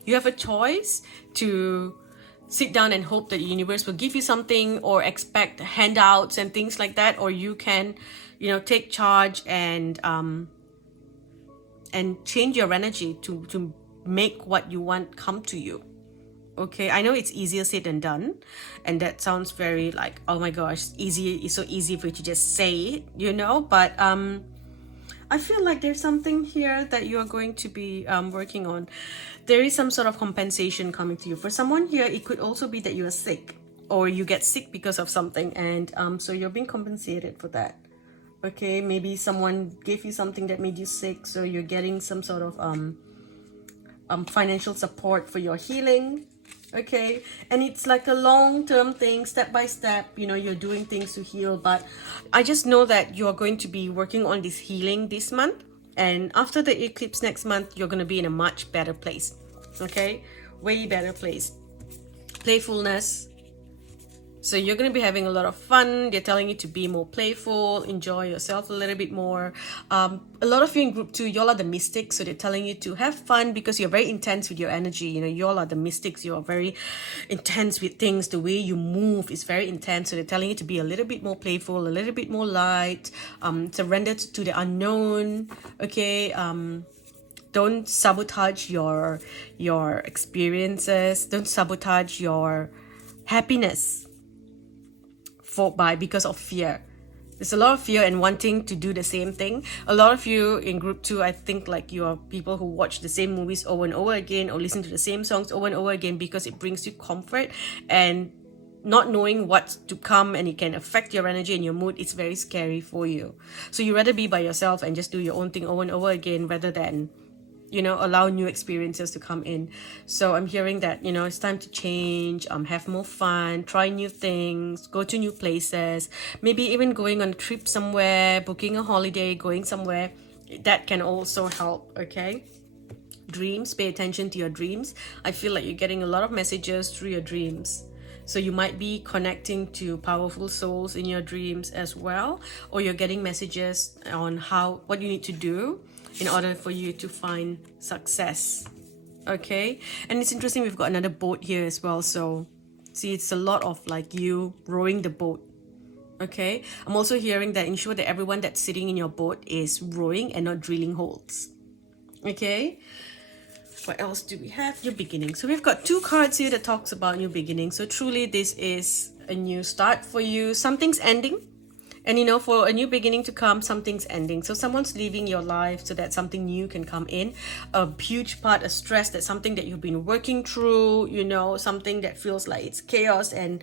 You have a choice to sit down and hope that the universe will give you something, or expect handouts and things like that, or you can, you know, take charge and change your energy to make what you want come to you. Okay, I know it's easier said than done, and that sounds very like, oh my gosh, easy. It's so easy for you to just say it, you know. But I feel like there's something here that you are going to be working on. There is some sort of compensation coming to you. For someone here, it could also be that you are sick, or you get sick because of something, and so you're being compensated for that. Okay, maybe someone gave you something that made you sick, so you're getting some sort of financial support for your healing. Okay, and it's like a long-term thing, step by step, you know, you're doing things to heal. But I just know that you're going to be working on this healing this month, and after the eclipse next month, you're going to be in a much better place. Okay, way better place. Playfulness. So you're going to be having a lot of fun. They're telling you to be more playful, enjoy yourself a little bit more. A lot of you in group 2, y'all are the mystics. So they're telling you to have fun because you're very intense with your energy. You know, y'all are the mystics. You are very intense with things. The way you move is very intense. So they're telling you to be a little bit more playful, a little bit more light, surrender to the unknown. Okay. Don't sabotage your experiences. Don't sabotage your happiness because of fear. There's a lot of fear and wanting to do the same thing. A lot of you in group 2, I think, like, you are people who watch the same movies over and over again, or listen to the same songs over and over again because it brings you comfort, and not knowing what's to come, and it can affect your energy and your mood. It's very scary for you. So you rather be by yourself and just do your own thing over and over again, rather than, you know, allow new experiences to come in. So I'm hearing that, you know, it's time to change, have more fun, try new things, go to new places, maybe even going on a trip somewhere, booking a holiday, going somewhere. That can also help. Okay, dreams, pay attention to your dreams. I feel like you're getting a lot of messages through your dreams. So you might be connecting to powerful souls in your dreams as well, or you're getting messages on what you need to do in order for you to find success. Okay, and it's interesting, we've got another boat here as well. So see, it's a lot of like you rowing the boat. Okay, I'm also hearing that ensure that everyone that's sitting in your boat is rowing and not drilling holes. Okay, what else do we have? New beginning. So we've got 2 cards here that talks about new beginning. So truly this is a new start for you. Something's ending. And you know, for a new beginning to come, something's ending. So someone's leaving your life so that something new can come in. A huge part of stress, that's something that you've been working through, you know, something that feels like it's chaos and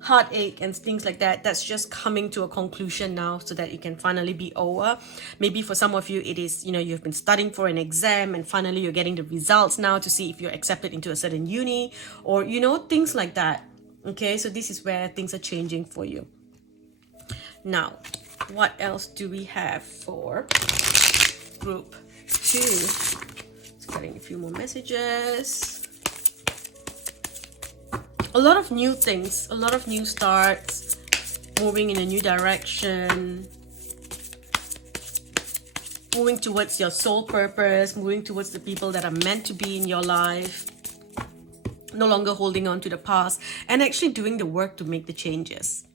heartache and things like that. That's just coming to a conclusion now so that it can finally be over. Maybe for some of you, it is, you know, you've been studying for an exam and finally you're getting the results now to see if you're accepted into a certain uni, or, you know, things like that. Okay, so this is where things are changing for you. Now, what else do we have for group 2? Just getting a few more messages. A lot of new things, a lot of new starts, moving in a new direction, moving towards your soul purpose, moving towards the people that are meant to be in your life, no longer holding on to the past, and actually doing the work to make the changes.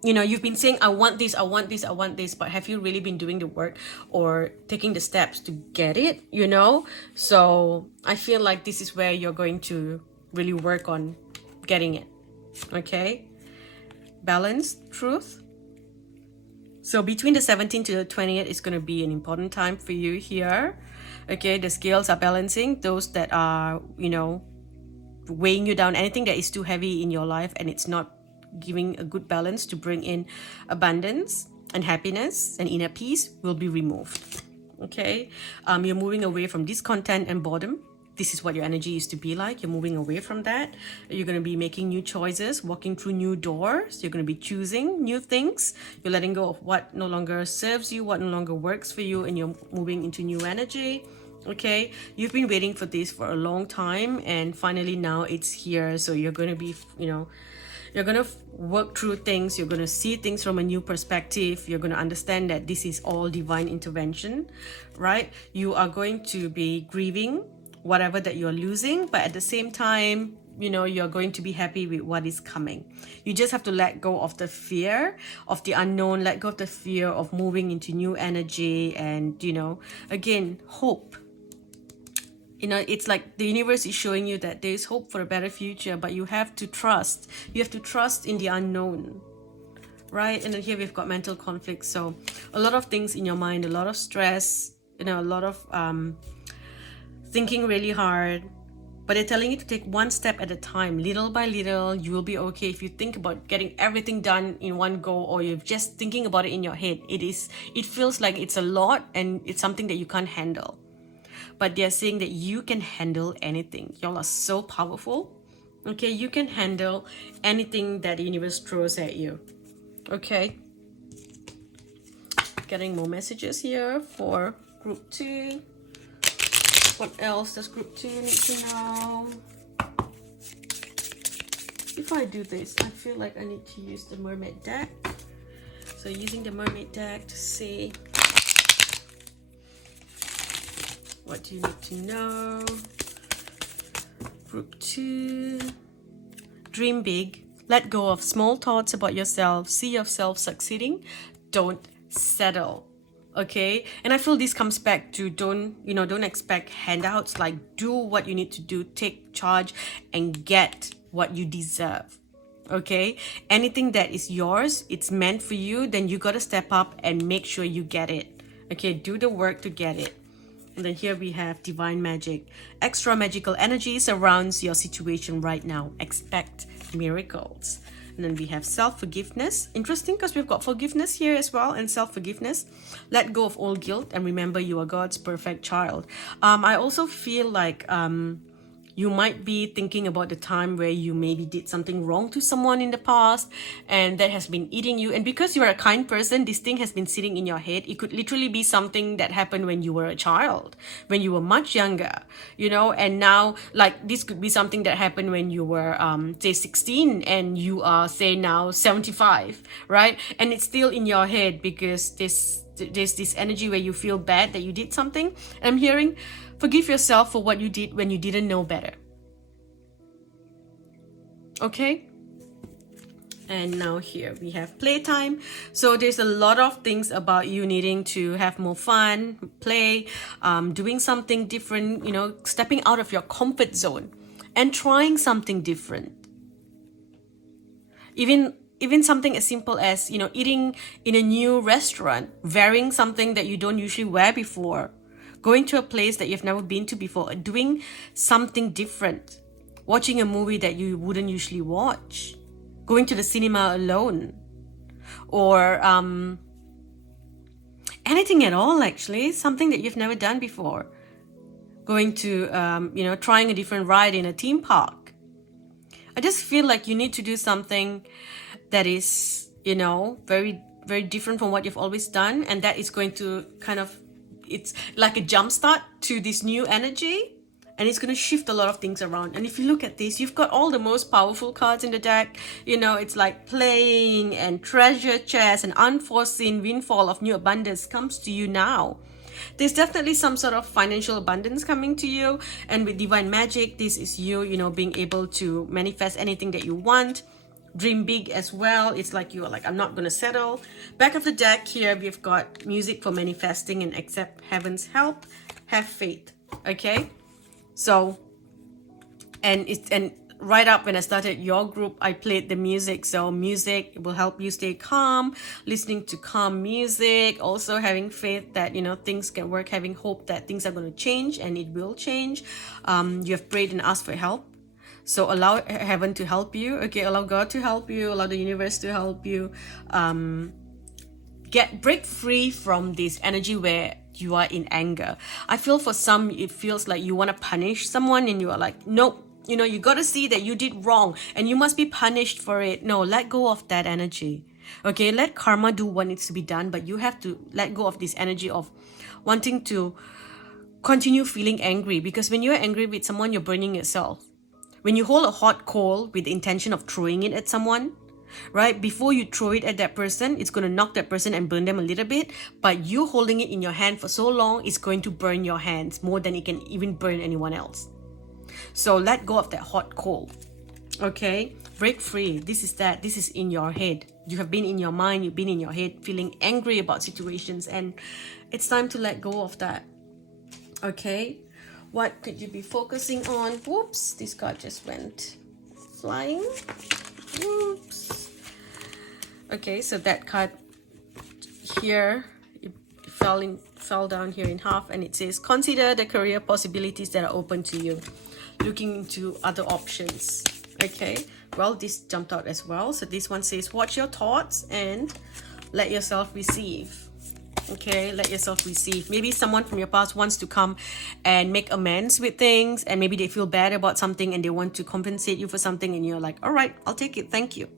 You know, you've been saying, I want this, I want this, I want this, but have you really been doing the work or taking the steps to get it, you know? So I feel like this is where you're going to really work on getting it. Okay? Balance, truth. So between the 17th to the 20th is going to be an important time for you here. Okay, the scales are balancing. Those that are, you know, weighing you down, anything that is too heavy in your life and it's not giving a good balance to bring in abundance and happiness and inner peace will be removed. Okay, you're moving away from discontent and boredom. This is what your energy used to be like. You're moving away from that. You're going to be making new choices, walking through new doors. You're going to be choosing new things. You're letting go of what no longer serves you, what no longer works for you, and you're moving into new energy. Okay, you've been waiting for this for a long time, and finally now it's here. So you're going to be, you know, you're going to work through things. You're going to see things from a new perspective. You're going to understand that this is all divine intervention, right? You are going to be grieving whatever that you're losing, but at the same time, you know, you're going to be happy with what is coming. You just have to let go of the fear of the unknown, let go of the fear of moving into new energy, and, you know, again, hope. You know, it's like the universe is showing you that there's hope for a better future, but you have to trust. You have to trust in the unknown, right? And then here we've got mental conflict. So a lot of things in your mind, a lot of stress, you know, a lot of thinking really hard. But they're telling you to take one step at a time, little by little. You will be okay. If you think about getting everything done in one go, or you're just thinking about it in your head, it feels like it's a lot and it's something that you can't handle. But they're saying that you can handle anything. Y'all are so powerful. Okay, you can handle anything that the universe throws at you. Okay. Getting more messages here for group 2. What else does group 2 need to know? Before I do this, I feel like I need to use the mermaid deck. So using the mermaid deck to see what do you need to know. Group 2. Dream big. Let go of small thoughts about yourself. See yourself succeeding. Don't settle. Okay, and I feel this comes back to don't expect handouts. Like, do what you need to do, take charge and get what you deserve. Okay, anything that is yours, it's meant for you, then you got to step up and make sure you get it. Okay, do the work to get it. And then here we have divine magic. Extra magical energy surrounds your situation right now. Expect miracles. And then we have self-forgiveness. Interesting, because we've got forgiveness here as well, and self-forgiveness. Let go of all guilt and remember you are God's perfect child. I also feel like you might be thinking about the time where you maybe did something wrong to someone in the past and that has been eating you. And because you're a kind person, this thing has been sitting in your head. It could literally be something that happened when you were a child, when you were much younger, you know, and now like this could be something that happened when you were, say 16 and you are, say now 75, right? And it's still in your head because there's this energy where you feel bad that you did something. And I'm hearing, forgive yourself for what you did when you didn't know better. Okay? And now here we have playtime. So there's a lot of things about you needing to have more fun, play, doing something different, you know, stepping out of your comfort zone and trying something different. Even something as simple as, you know, eating in a new restaurant, wearing something that you don't usually wear before, going to a place that you've never been to before, doing something different, watching a movie that you wouldn't usually watch, going to the cinema alone, or anything at all, actually, something that you've never done before, going to, trying a different ride in a theme park. I just feel like you need to do something that is, you know, very, very different from what you've always done, and that is going to kind of, it's like a jump start to this new energy, and it's going to shift a lot of things around. And if you look at this, you've got all the most powerful cards in the deck. You know, it's like playing and treasure chest and unforeseen windfall of new abundance comes to you now. There's definitely some sort of financial abundance coming to you. And with divine magic, this is you, you know, being able to manifest anything that you want. Dream big as well. It's like you are like, I'm not going to settle. Back of the deck here, we've got music for manifesting and accept heaven's help. Have faith. Okay. So, and right up when I started your group, I played the music. So music will help you stay calm, listening to calm music, also having faith that, you know, things can work, having hope that things are going to change, and it will change. You have prayed and asked for help. So allow heaven to help you. Okay, allow God to help you, allow the universe to help you. Break free from this energy where you are in anger. I feel for some, it feels like you want to punish someone and you are like, nope, you know, you got to see that you did wrong and you must be punished for it. No, let go of that energy. Okay, let karma do what needs to be done, but you have to let go of this energy of wanting to continue feeling angry, because when you're angry with someone, you're burning yourself. When you hold a hot coal with the intention of throwing it at someone, right, before you throw it at that person, it's going to knock that person and burn them a little bit, but you holding it in your hand for so long, it's going to burn your hands more than it can even burn anyone else. So let go of that hot coal. Okay, break free. This is in your head. You have been in your mind, you've been in your head feeling angry about situations, and it's time to let go of that. Okay, What could you be focusing on? Whoops, this card just went flying. Whoops. Okay, so that card here, it fell down here in half, and it says, consider the career possibilities that are open to you. Looking into other options. Okay, well, this jumped out as well. So this one says, watch your thoughts and let yourself receive. Okay, let yourself receive. Maybe someone from your past wants to come and make amends with things, and maybe they feel bad about something and they want to compensate you for something, and you're like, all right, I'll take it, thank you.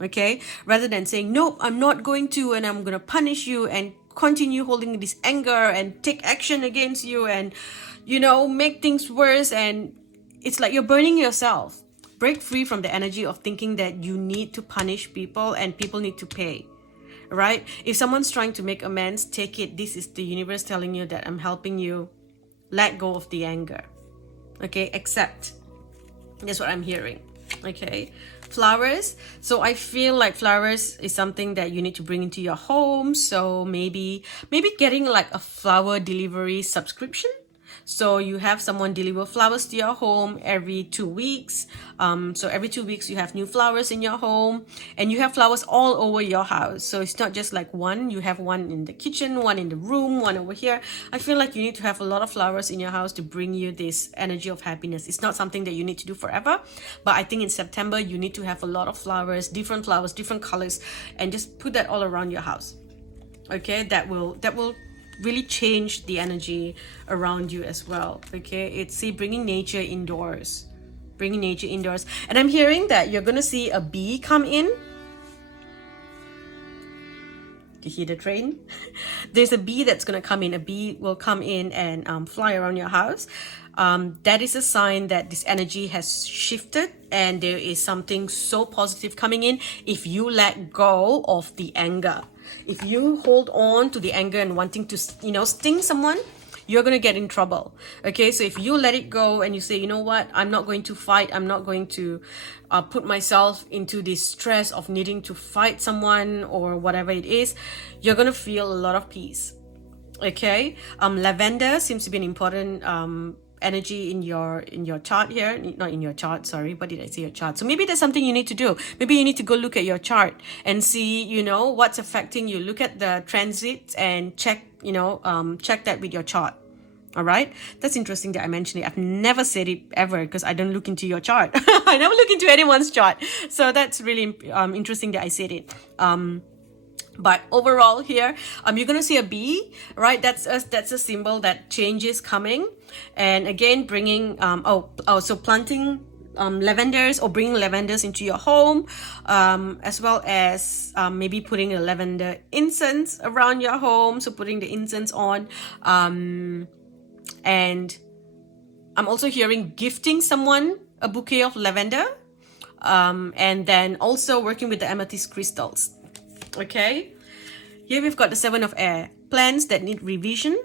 Okay, rather than saying, nope, I'm not going to, and I'm gonna punish you and continue holding this anger and take action against you and, you know, make things worse. And it's like you're burning yourself. Break free from the energy of thinking that you need to punish people and people need to pay. Right? If someone's trying to make amends, take it. This is the universe telling you that I'm helping you. Let go of the anger. Okay? Accept. That's what I'm hearing. Okay? Flowers. So I feel like flowers is something that you need to bring into your home. So maybe getting like a flower delivery subscription. So you have someone deliver flowers to your home every 2 weeks. So every 2 weeks you have new flowers in your home, and you have flowers all over your house. So it's not just like one. You have one in the kitchen, one in the room, one over here. I feel like you need to have a lot of flowers in your house to bring you this energy of happiness. It's not something that you need to do forever, but I think in September you need to have a lot of flowers, different colors, and just put that all around your house. Okay, that will really change the energy around you as well. Okay, it's bringing nature indoors, and I'm hearing that you're gonna see a bee come in. You hear the train? There's a bee that's gonna come in. A bee will come in and fly around your house. That is a sign that this energy has shifted and there is something so positive coming in. If you let go of the anger, if you hold on to the anger and wanting to, sting someone, you're going to get in trouble. Okay, so if you let it go and you say, you know what, I'm not going to fight, I'm not going to put myself into this stress of needing to fight someone or whatever it is, you're going to feel a lot of peace. Okay, lavender seems to be an important energy in your chart here. Not in your chart, sorry, but did I say your chart? So maybe there's something you need to do. Maybe you need to go look at your chart and see, what's affecting you. Look at the transits and check that with your chart. All right, that's interesting that I mentioned it. I've never said it ever because I don't look into your chart. I never look into anyone's chart, so that's really interesting that I said it. But overall here, you're gonna see a bee, right? That's a symbol that change is coming. And again, bringing so planting lavenders or bringing lavenders into your home, as well as maybe putting a lavender incense around your home. So putting the incense on, and I'm also hearing gifting someone a bouquet of lavender, and then also working with the amethyst crystals. Okay, here we've got the 7 of air. Plans that need revision.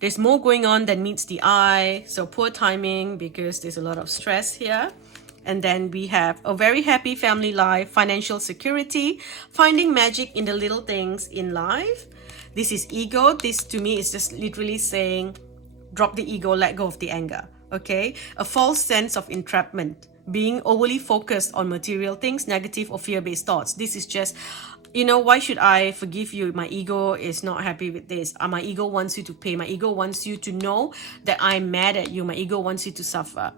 There's more going on than meets the eye, so poor timing because there's a lot of stress here. And then we have a very happy family life, financial security, finding magic in the little things in life. This is ego. This to me is just literally saying, drop the ego, let go of the anger. Okay, a false sense of entrapment, being overly focused on material things, negative or fear-based thoughts. This is just, why should I forgive you? My ego is not happy with this. My ego wants you to pay. My ego wants you to know that I'm mad at you. My ego wants you to suffer.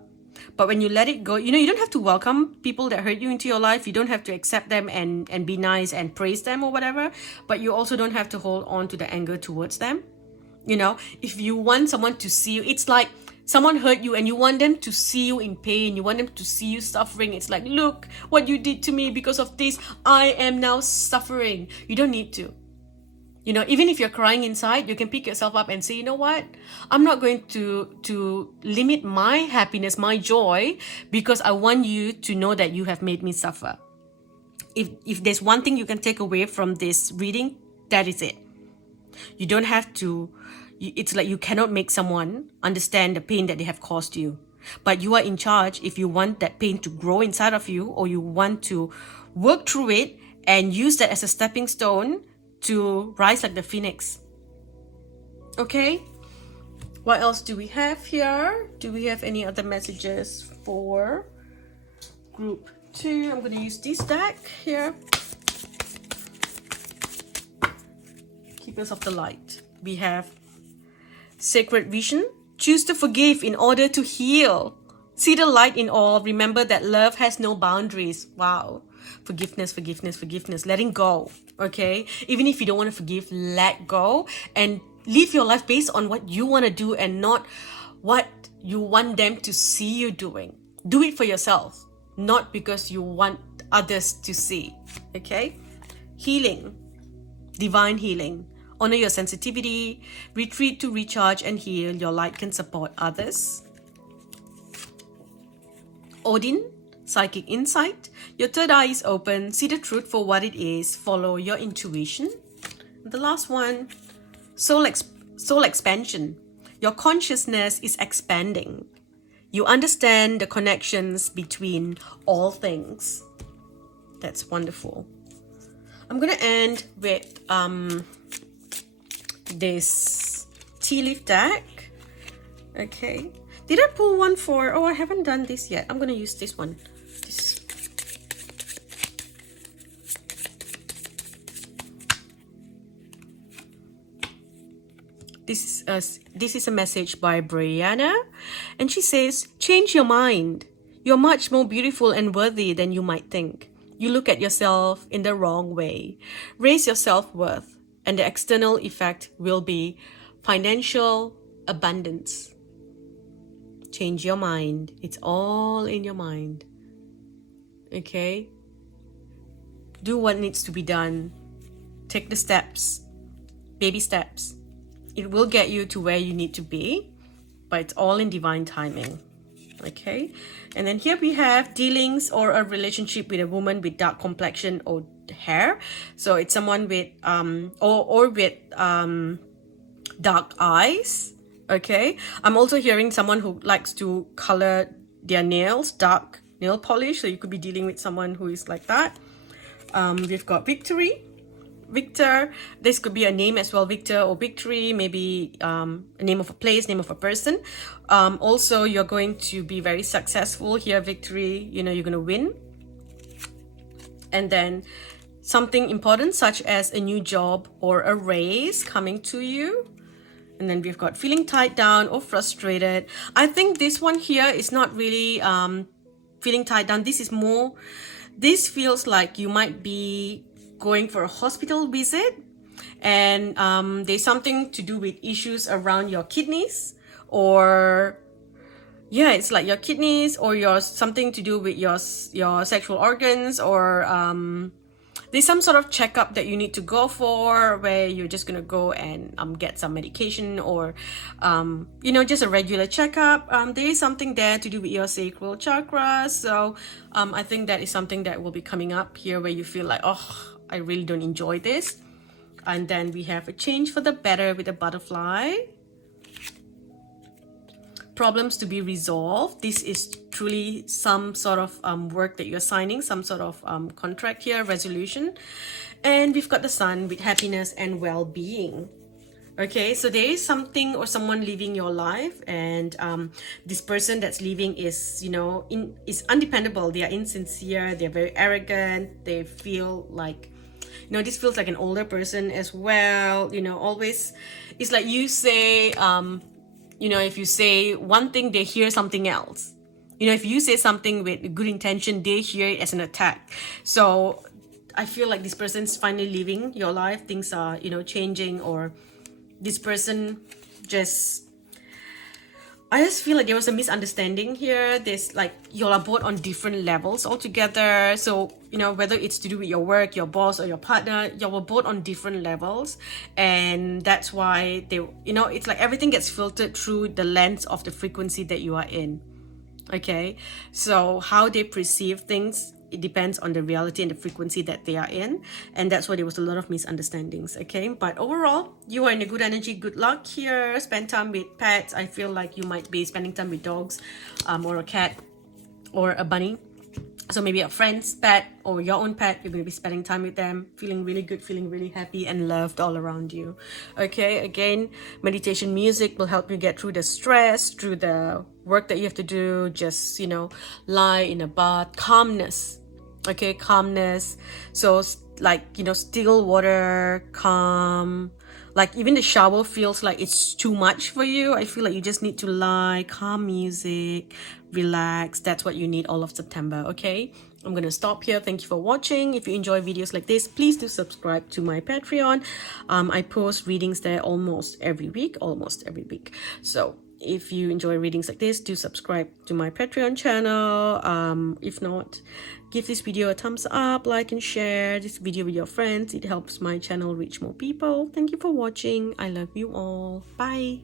But when you let it go, you don't have to welcome people that hurt you into your life. You don't have to accept them and be nice and praise them or whatever. But you also don't have to hold on to the anger towards them. If you want someone to see you, it's like someone hurt you and you want them to see you in pain. You want them to see you suffering. It's like, look what you did to me because of this. I am now suffering. You don't need to. Even if you're crying inside, you can pick yourself up and say, you know what? I'm not going to limit my happiness, my joy, because I want you to know that you have made me suffer. If there's one thing you can take away from this reading, that is it. You don't have to. It's like you cannot make someone understand the pain that they have caused you. But you are in charge if you want that pain to grow inside of you, or you want to work through it and use that as a stepping stone to rise like the phoenix. Okay? What else do we have here? Do we have any other messages for group 2? I'm going to use this deck here. Keepers of the light. We have sacred vision. Choose to forgive in order to heal. See the light in all. Remember that love has no boundaries. Wow. Forgiveness, forgiveness, forgiveness. Letting go. Okay? Even if you don't want to forgive, let go and live your life based on what you want to do and not what you want them to see you doing. Do it for yourself, not because you want others to see. Okay? Healing. Divine healing. Honor your sensitivity. Retreat to recharge and heal. Your light can support others. Odin, psychic insight. Your third eye is open. See the truth for what it is. Follow your intuition. The last one, soul expansion. Your consciousness is expanding. You understand the connections between all things. That's wonderful. I'm going to end with this tea leaf deck. Okay. Did I pull one for... Oh, I haven't done this yet. I'm going to use this one. This is a message by Brianna. And she says, change your mind. You're much more beautiful and worthy than you might think. You look at yourself in the wrong way. Raise your self-worth. And the external effect will be financial abundance. Change your mind. It's all in your mind. Okay? Do what needs to be done. Take the steps. Baby steps. It will get you to where you need to be. But it's all in divine timing. Okay? And then here we have dealings or a relationship with a woman with dark complexion or hair. So it's someone with dark eyes. Okay, I'm also hearing someone who likes to color their nails, dark nail polish. So you could be dealing with someone who is like that. We've got Victor. This could be a name as well, Victor or Victory. Maybe a name of a place, name of a person. Also, you're going to be very successful here, Victory. You know, you're going to win. And then something important such as a new job or a raise coming to you. And then we've got feeling tied down or frustrated. I think this one here is not really feeling tied down. This feels like you might be going for a hospital visit. And there's something to do with issues around your kidneys. Or, yeah, it's like your kidneys or something to do with your sexual organs. Or there's some sort of checkup that you need to go for where you're just going to go and get some medication or, just a regular checkup. There is something there to do with your sacral chakra. So I think that is something that will be coming up here where you feel like, oh, I really don't enjoy this. And then we have a change for the better with a butterfly. Problems to be resolved. This is truly some sort of work that you're signing, some sort of contract here, resolution. And we've got the sun with happiness and well-being. Okay, so there is something or someone leaving your life, and this person that's leaving is, is undependable. They are insincere. They're very arrogant. They feel like, this feels like an older person as well. Always, it's like you say, if you say one thing, they hear something else. If you say something with good intention, they hear it as an attack. So I feel like this person's finally leaving your life. Things are, changing, or this person I just feel like there was a misunderstanding here. There's like, y'all are both on different levels altogether. So, whether it's to do with your work, your boss, or your partner, y'all were both on different levels. And that's why it's like everything gets filtered through the lens of the frequency that you are in. Okay? So how they perceive things, it depends on the reality and the frequency that they are in. And that's why there was a lot of misunderstandings, okay? But overall, you are in a good energy, good luck here. Spend time with pets. I feel like you might be spending time with dogs or a cat or a bunny. So maybe a friend's pet or your own pet, you're going to be spending time with them, feeling really good, feeling really happy and loved all around you. Okay, again, meditation music will help you get through the stress, through the work that you have to do. Just, lie in a bath, calmness. Okay, calmness. So like, still water, calm. Like even the shower feels like it's too much for you. I feel like you just need to lie, calm music, relax. That's what you need all of September, okay? I'm gonna stop here. Thank you for watching. If you enjoy videos like this, please do subscribe to my Patreon. I post readings there almost every week. So if you enjoy readings like this, do subscribe to my Patreon channel. If not, give this video a thumbs up, like and share this video with your friends. It helps my channel reach more people. Thank you for watching. I love you all. Bye.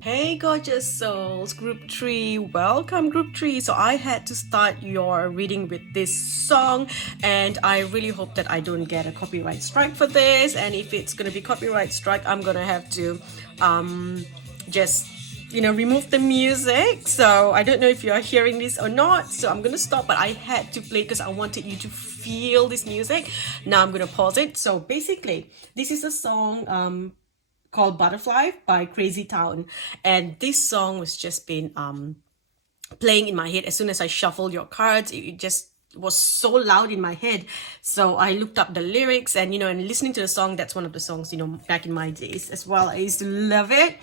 Hey gorgeous souls, group 3, welcome group 3. So I had to start your reading with this song, and I really hope that I don't get a copyright strike for this. And if it's gonna be copyright strike, I'm gonna have to just remove the music. So I don't know if you are hearing this or not, so I'm gonna stop, but I had to play because I wanted you to feel this music. Now I'm gonna pause it. So basically this is a song called Butterfly by Crazy Town, and this song was just been playing in my head as soon as I shuffled your cards. It just was so loud in my head, so I looked up the lyrics, and and listening to the song, that's one of the songs back in my days as well. I used to love it.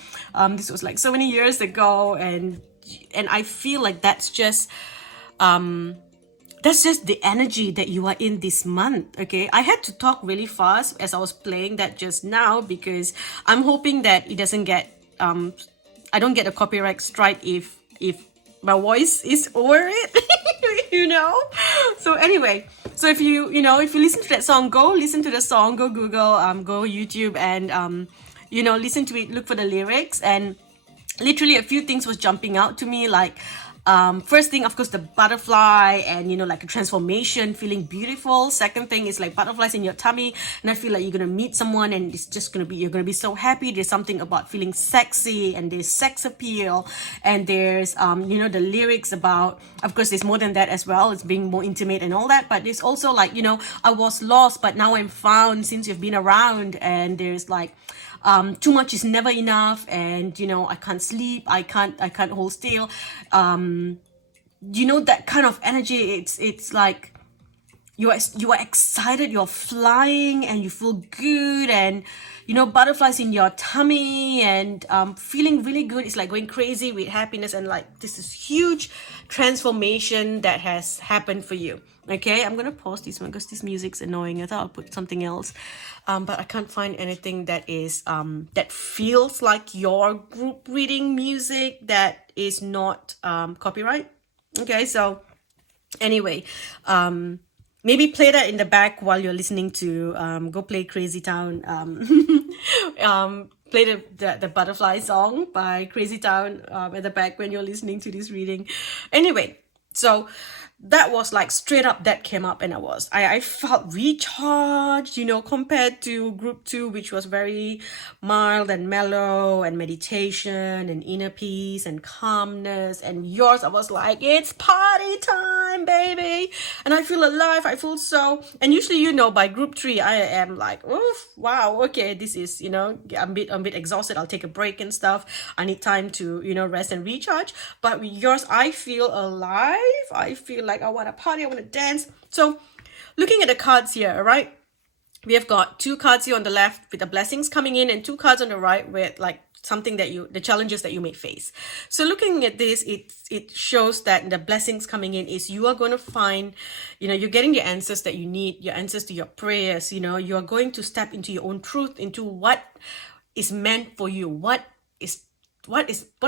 This was like so many years ago, and I feel like that's just the energy that you are in this month. Okay, I had to talk really fast as I was playing that just now because I'm hoping that it doesn't get I don't get a copyright strike if my voice is over it. So anyway, so if you listen to that song, go listen to the song, go Google, go YouTube, and listen to it, look for the lyrics. And literally a few things was jumping out to me, like first thing, of course, the butterfly, and like a transformation, feeling beautiful. Second thing is like butterflies in your tummy, and I feel like you're gonna meet someone, and it's just you're gonna be so happy. There's something about feeling sexy, and there's sex appeal, and there's the lyrics about, of course, there's more than that as well. It's being more intimate and all that, but there's also like I was lost, but now I'm found since you've been around. And there's like too much is never enough, and I can't sleep, I can't hold still. That kind of energy. It's like you are excited, you're flying, and you feel good, and butterflies in your tummy, and feeling really good. It's like going crazy with happiness, and like this is huge transformation that has happened for you. Okay, I'm gonna pause this one because this music's annoying. I thought I'll put something else, but I can't find anything that is that feels like your group reading music that is not copyright. Okay, so anyway, maybe play that in the back while you're listening to go play Crazy Town. Play the butterfly song by Crazy Town at the back when you're listening to this reading. Anyway, so that was like straight up that came up, and I felt recharged, compared to group 2, which was very mild and mellow and meditation and inner peace and calmness. And yours, I was like, it's party time, baby, and I feel alive, I feel so. And usually by group 3 I am like, oof, wow, okay, this is I'm a bit exhausted, I'll take a break and stuff, I need time to rest and recharge. But with yours, I feel alive, I feel like I want to party, I want to dance. So looking at the cards here, all right, we have got 2 cards here on the left with the blessings coming in, and 2 cards on the right with like something that the challenges that you may face. So looking at this, it shows that the blessings coming in is you are going to find, you're getting the answers that you need, your answers to your prayers. You are going to step into your own truth, into what is meant for you, what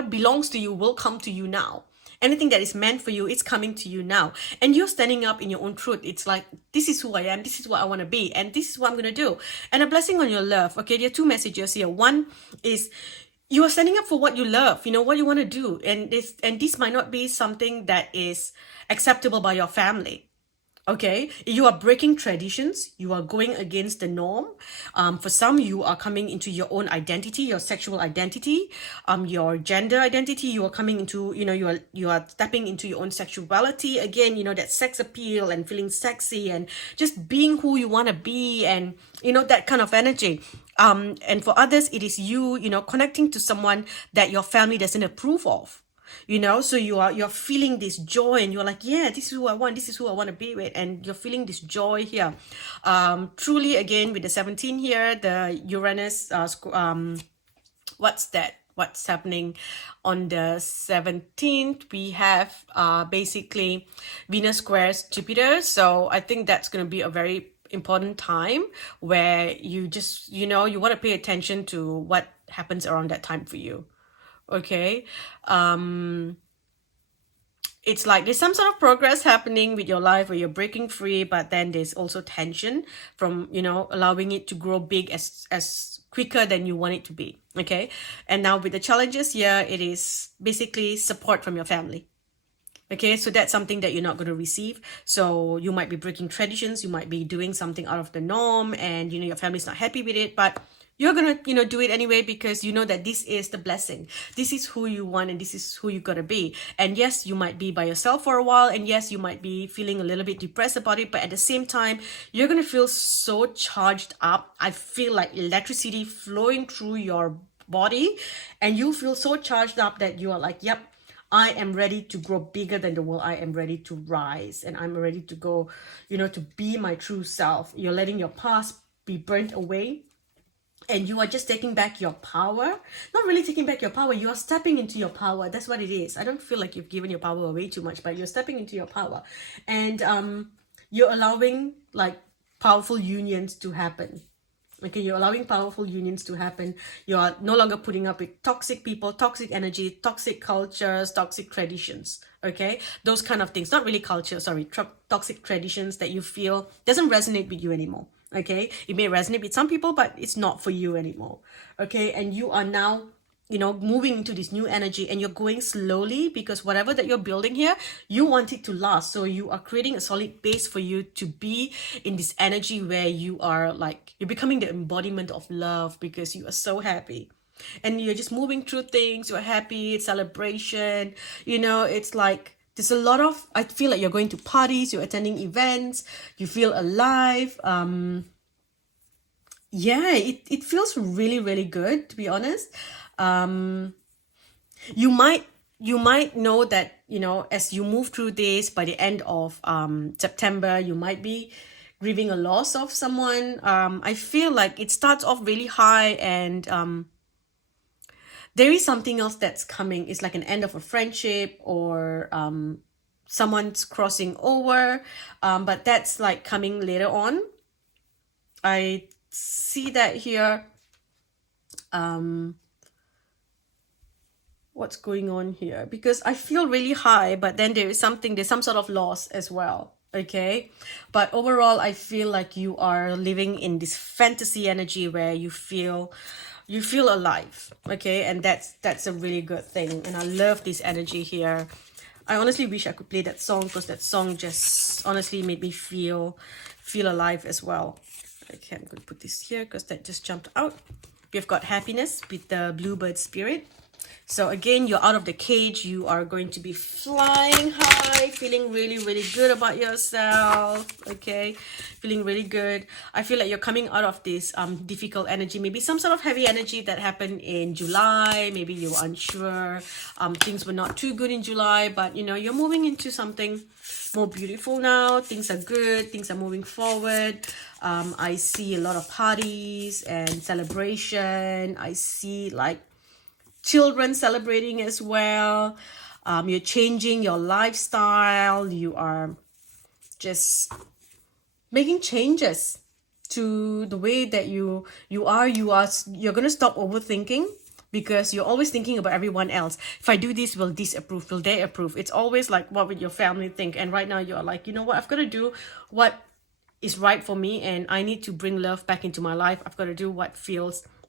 belongs to you will come to you now. Anything that is meant for you, it's coming to you now. And you're standing up in your own truth. It's like, this is who I am, this is what I want to be, and this is what I'm going to do. And a blessing on your love. Okay, there are 2 messages here. One is you are standing up for what you love, what you want to do. And this might not be something that is acceptable by your family. Okay, you are breaking traditions, you are going against the norm. For some, you are coming into your own identity, your sexual identity, your gender identity. You are coming into, you are stepping into your own sexuality again, that sex appeal and feeling sexy and just being who you want to be, and that kind of energy. And for others, it is you, connecting to someone that your family doesn't approve of. So you're feeling this joy, and you're like, yeah, this is who I want, this is who I want to be with, and you're feeling this joy here. Truly, again, with the 17 here, the Uranus, what's happening on the 17th? We have basically Venus squares Jupiter. So I think that's going to be a very important time where you just, you want to pay attention to what happens around that time for you. Okay. It's like there's some sort of progress happening with your life where you're breaking free, but then there's also tension from, allowing it to grow big as quicker than you want it to be. Okay. And now with the challenges here, it is basically support from your family. Okay, so that's something that you're not going to receive. So you might be breaking traditions, you might be doing something out of the norm, and your family's not happy with it, but you're gonna do it anyway, because you know that this is the blessing, this is who you want, and this is who you gotta be. And yes, you might be by yourself for a while, and yes, you might be feeling a little bit depressed about it, but at the same time, you're gonna feel so charged up. I feel like electricity flowing through your body, and you feel so charged up that you are like, yep, I am ready to grow bigger than the world. I am ready to rise, and I'm ready to go, to be my true self. You're letting your past be burnt away, and you are just taking back your power. Not really taking back your power, you are stepping into your power. That's what it is. I don't feel like you've given your power away too much, but you're stepping into your power, and you're allowing like powerful unions to happen. Okay, you're allowing powerful unions to happen. You're no longer putting up with toxic people, toxic energy, toxic cultures, toxic traditions. Okay, those kind of things. Not really culture, sorry, toxic traditions that you feel doesn't resonate with you anymore. Okay, it may resonate with some people, but it's not for you anymore. Okay, and you are now moving into this new energy, and you're going slowly, because whatever that you're building here, you want it to last. So you are creating a solid base for you to be in this energy where you are like, you're becoming the embodiment of love, because you are so happy. And you're just moving through things, you're happy, it's celebration. It's like, there's a lot of, I feel like you're going to parties, you're attending events, you feel alive. Yeah, it feels really, really good, to be honest. You might know that as you move through this, by the end of September, you might be grieving a loss of someone. I feel like it starts off really high, and there is something else that's coming. It's like an end of a friendship, or someone's crossing over, but that's like coming later on. I see that here. What's going on here, because I feel really high, but then there's some sort of loss as well. Okay, but overall, I feel like you are living in this fantasy energy where you feel alive. Okay, and that's a really good thing, and I love this energy here. I honestly wish I could play that song, because that song just honestly made me feel alive as well. Okay, I'm gonna put this here because that just jumped out. We've got happiness with the bluebird spirit. So again, you're out of the cage. You are going to be flying high, feeling really, really good about yourself. Okay, feeling really good. I feel like you're coming out of this difficult energy, maybe some sort of heavy energy that happened in July. Maybe you were unsure. Things were not too good in July, but you're moving into something more beautiful now. Things are good. Things are moving forward. I see a lot of parties and celebration. I see like children celebrating as well. You're changing your lifestyle. You are just making changes to the way that you're going to stop overthinking, because you're always thinking about everyone else. If I do this, will this approve, will they approve? It's always like, what would your family think? And right now you're like, you know what, I've got to do what is right for me, and I need to bring love back into my life. I've got to do what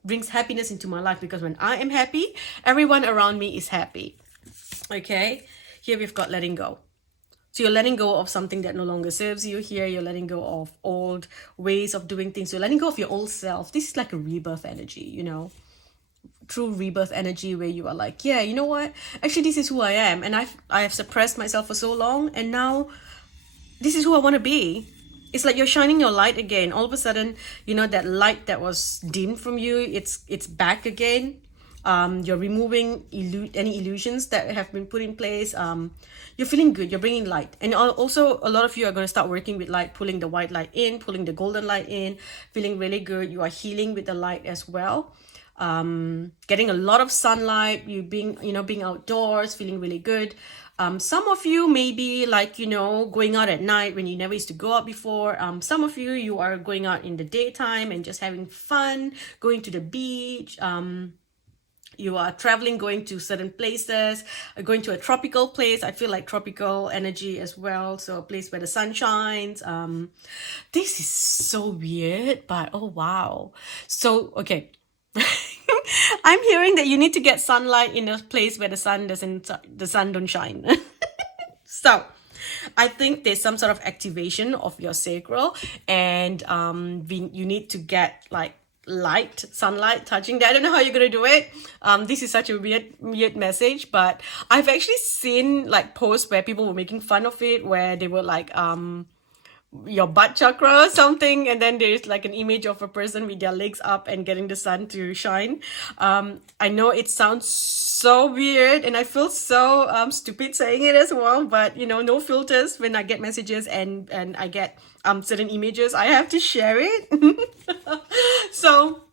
brings happiness into my life, because when I am happy, everyone around me is happy. Okay, here we've got letting go. So you're letting go of something that no longer serves you here. You're letting go of old ways of doing things. You're letting go of your old self. This is like a rebirth energy, you know, true rebirth energy, where you are like, yeah, you know what? Actually, this is who I am, and I have suppressed myself for so long, and now this is who I want to be. It's like you're shining your light again. All of a sudden, you know, that light that was dimmed from you, it's back again. You're removing any illusions that have been put in place. You're feeling good. You're bringing light. And also, a lot of you are going to start working with light, pulling the white light in, pulling the golden light in, feeling really good. You are healing with the light as well. Getting a lot of sunlight, you being outdoors, feeling really good. Some of you may be like, you know, going out at night when you never used to go out before. Some of you are going out in the daytime and just having fun, going to the beach. You are traveling, going to certain places, going to a tropical place. I feel like tropical energy as well. So a place where the sun shines. This is so weird, but oh wow. So, okay. I'm hearing that you need to get sunlight in a place where the sun don't shine. So I think there's some sort of activation of your sacral, and you need to get like sunlight touching that. I don't know how you're gonna do it. This is such a weird message, but I've actually seen like posts where people were making fun of it, where they were like your butt chakra or something, and then there's like an image of a person with their legs up and getting the sun to shine. I know it sounds so weird, and I feel so stupid saying it as well, but you know, no filters. When I get messages and I get certain images, I have to share it. So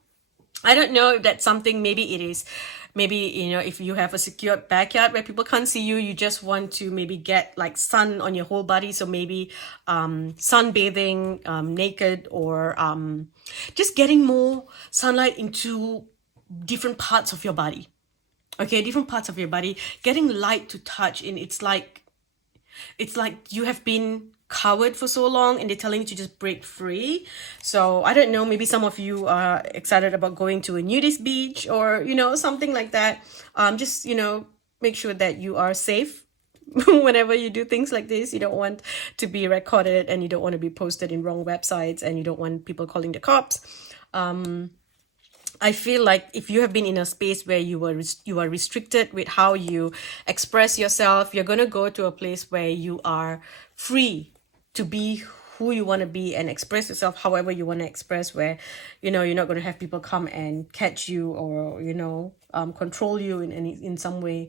I don't know if that's something. Maybe it is. Maybe, you know, if you have a secured backyard where people can't see you, you just want to maybe get like sun on your whole body. So maybe sunbathing naked, or just getting more sunlight into different parts of your body. Okay, different parts of your body, getting light to touch. And it's like you have been covered for so long, and they're telling you to just break free. So I don't know, maybe some of you are excited about going to a nudist beach, or you know, something like that. Just, you know, make sure that you are safe whenever you do things like this. You don't want to be recorded, and you don't want to be posted in wrong websites, and you don't want people calling the cops. I feel like if you have been in a space where you are restricted with how you express yourself, you're going to go to a place where you are free to be who you want to be and express yourself however you want to express, where, you know, you're not going to have people come and catch you, or, you know, control you in some way.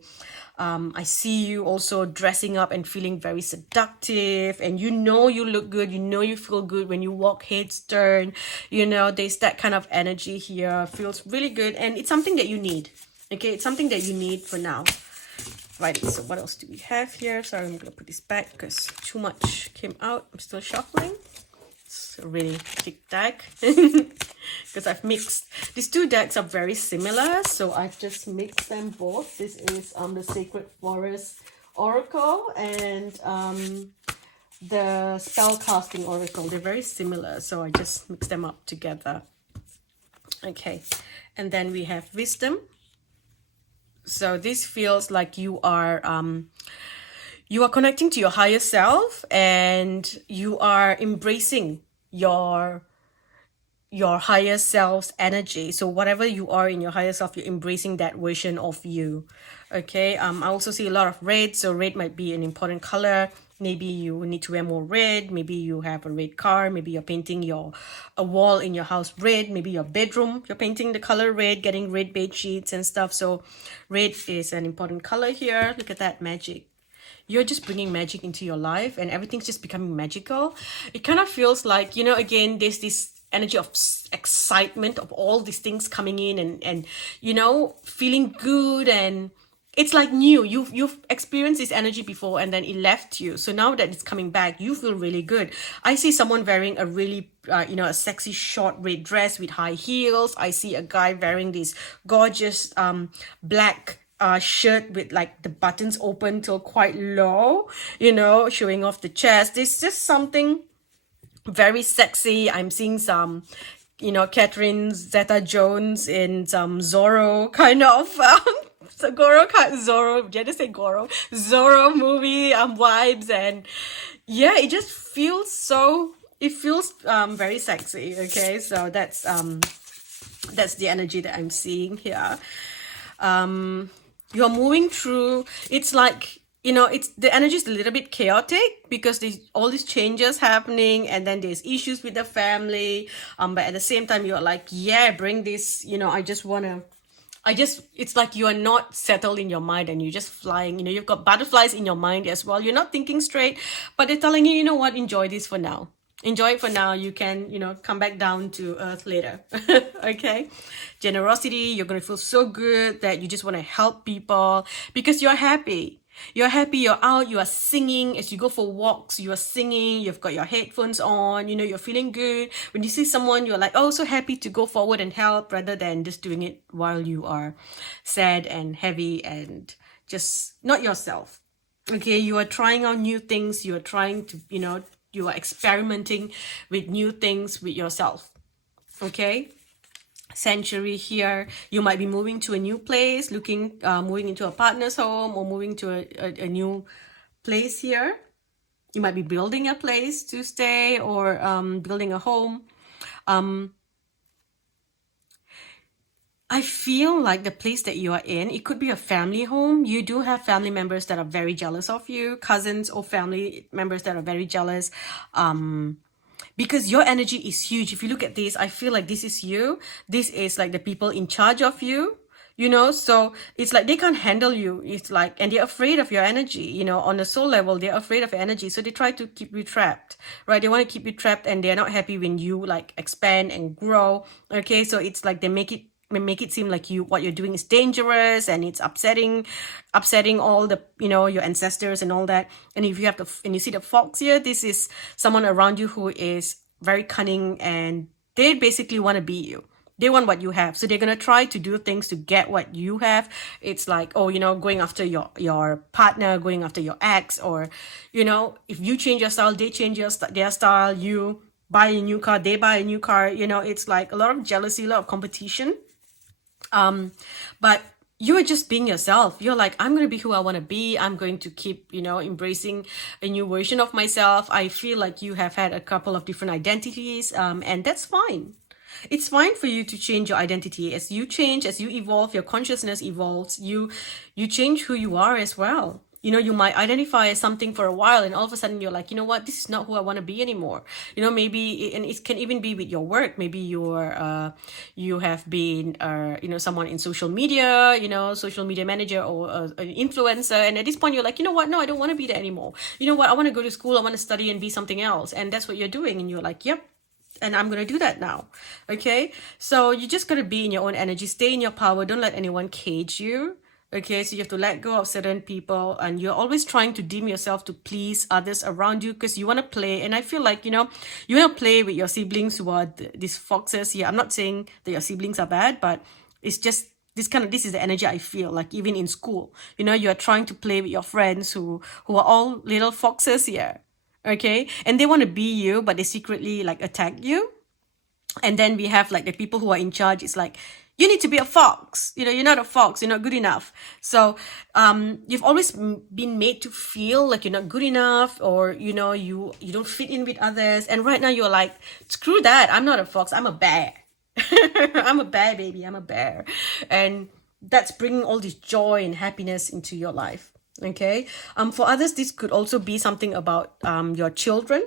I see you also dressing up and feeling very seductive, and you know, you look good, you know, you feel good when you walk heads turn. You know, there's that kind of energy here. Feels really good, and it's something that you need. Okay, it's something that you need for now. Right, so what else do we have here? Sorry, I'm gonna put this back because too much came out. I'm still shuffling. It's a really thick deck because I've mixed. These two decks are very similar, so I've just mixed them both. This is the Sacred Forest Oracle and the Spellcasting Oracle. They're very similar, so I just mixed them up together. Okay, and then we have Wisdom. So this feels like you are connecting to your higher self, and you are embracing your higher self's energy. So whatever you are in your higher self, you're embracing that version of you. Okay. I also see a lot of red. So red might be an important color. Maybe you need to wear more red. Maybe you have a red car. Maybe you're painting a wall in your house red. Maybe your bedroom, you're painting the color red, getting red bed sheets and stuff. So red is an important color here. Look at that magic. You're just bringing magic into your life, and everything's just becoming magical. It kind of feels like, you know, again, there's this energy of excitement of all these things coming in, and you know, feeling good, and it's like new. You've experienced this energy before, and then it left you. So now that it's coming back, you feel really good. I see someone wearing a really, a sexy short red dress with high heels. I see a guy wearing this gorgeous black shirt with like the buttons open till quite low, you know, showing off the chest. It's just something very sexy. I'm seeing some, you know, Catherine Zeta-Jones in some Zorro kind of So Goro card, Zorro, Jenna say Goro, Zorro movie vibes, and yeah, it just feels so. It feels very sexy. Okay, so that's the energy that I'm seeing here. You're moving through. It's like, it's the energy is a little bit chaotic because there's all these changes happening, and then there's issues with the family. But at the same time, you're like, yeah, bring this. It's like you are not settled in your mind, and you're just flying. You've got butterflies in your mind as well. You're not thinking straight, but they're telling you, you know what, enjoy this for now. Enjoy it for now. You can, come back down to earth later. Okay. Generosity. You're going to feel so good that you just want to help people because you're happy. You're happy, you're out, you are singing. As you go for walks, you are singing, you've got your headphones on, you're feeling good. When you see someone, you're like, oh, so happy to go forward and help rather than just doing it while you are sad and heavy and just not yourself. Okay, you are trying out new things. You are trying to, you are experimenting with new things with yourself. Okay. Sanctuary here. You might be moving to a new place, moving into a partner's home, or moving to a new place here. You might be building a place to stay, or building a home. I feel like the place that you are in, it could be a family home. You do have family members that are very jealous of you, cousins or family members that are very jealous. Because your energy is huge. If you look at this, I feel like this is you. This is like the people in charge of you, so it's like they can't handle you. It's like, and they're afraid of your energy, on a soul level, they're afraid of your energy. So they try to keep you trapped, right? They want to keep you trapped, and they're not happy when you like expand and grow. Okay. So it's like they make it seem like what you're doing is dangerous, and it's upsetting all the, your ancestors and all that. And if you and you see the fox here, this is someone around you who is very cunning, and they basically want to be you. They want what you have. So they're going to try to do things to get what you have. It's like, going after your partner, going after your ex, or, if you change your style, they change their style. You buy a new car, they buy a new car. It's like a lot of jealousy, a lot of competition. But you are just being yourself. You're like, I'm going to be who I want to be. I'm going to keep, embracing a new version of myself. I feel like you have had a couple of different identities, and that's fine. It's fine for you to change your identity. As you change, as you evolve, your consciousness evolves, you change who you are as well. You might identify as something for a while, and all of a sudden you're like, you know what, this is not who I want to be anymore. Maybe, and it can even be with your work. Maybe you have been, someone in social media, social media manager or an influencer. And at this point you're like, you know what, no, I don't want to be there anymore. You know what, I want to go to school, I want to study and be something else. And that's what you're doing. And you're like, yep. And I'm going to do that now. Okay. So you just got to be in your own energy, stay in your power. Don't let anyone cage you. Okay, so you have to let go of certain people, and you're always trying to dim yourself to please others around you because you want to play. And I feel like, you want to play with your siblings who are these foxes here. I'm not saying that your siblings are bad, but it's just this is the energy I feel like even in school. You're trying to play with your friends who are all little foxes here. Okay, and they want to be you, but they secretly like attack you. And then we have like the people who are in charge. It's like, you need to be a fox. You're not a fox. You're not good enough. So you've always been made to feel like you're not good enough, or, you don't fit in with others. And right now you're like, screw that. I'm not a fox. I'm a bear. I'm a bear, baby. I'm a bear. And that's bringing all this joy and happiness into your life. Okay. For others, this could also be something about your children,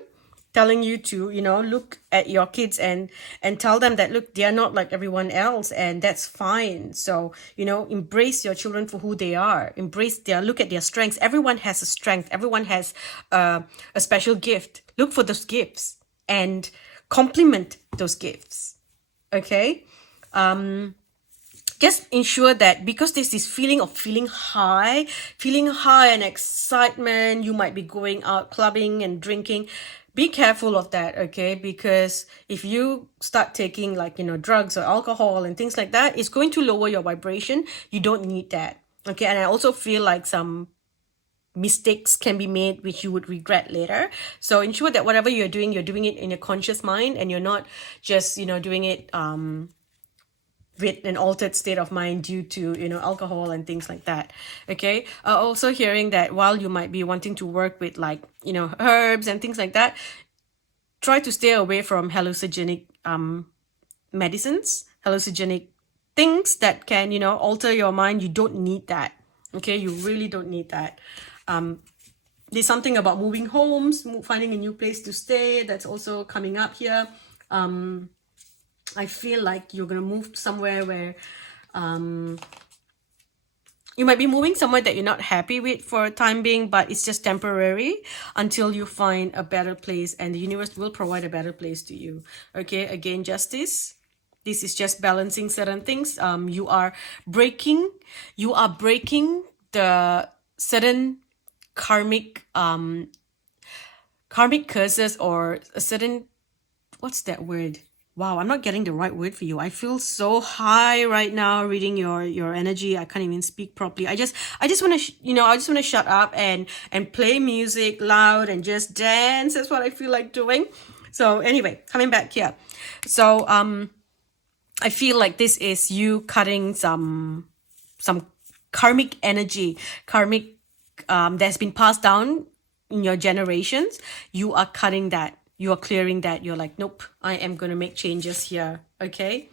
telling you to, look at your kids and tell them that, look, they are not like everyone else, and that's fine. So, embrace your children for who they are. Look at their strengths. Everyone has a strength. Everyone has a special gift. Look for those gifts and compliment those gifts. Okay. Just ensure that, because there's this feeling of feeling high and excitement, you might be going out clubbing and drinking. Be careful of that, okay? Because if you start taking like, drugs or alcohol and things like that, it's going to lower your vibration. You don't need that, okay? And I also feel like some mistakes can be made which you would regret later. So ensure that whatever you're doing it in a conscious mind, and you're not just, doing it with an altered state of mind due to, alcohol and things like that. Okay. Also hearing that while you might be wanting to work with like, herbs and things like that, try to stay away from hallucinogenic medicines, hallucinogenic things that can, alter your mind. You don't need that. Okay. You really don't need that. There's something about moving homes, finding a new place to stay. That's also coming up here. I feel like you're going to move somewhere where you might be moving somewhere that you're not happy with for a time being, but it's just temporary until you find a better place, and the universe will provide a better place to you. Okay, again, justice. This is just balancing certain things. You are breaking the certain karmic curses, or a certain, what's that word? Wow, I'm not getting the right word for you. I feel so high right now reading your energy. I can't even speak properly. I just want to I just want to shut up and play music loud and just dance. That's what I feel like doing. So anyway, coming back here. So I feel like this is you cutting some karmic energy, that's been passed down in your generations. You are cutting that. You are clearing that. You're like, nope, I am going to make changes here. Okay.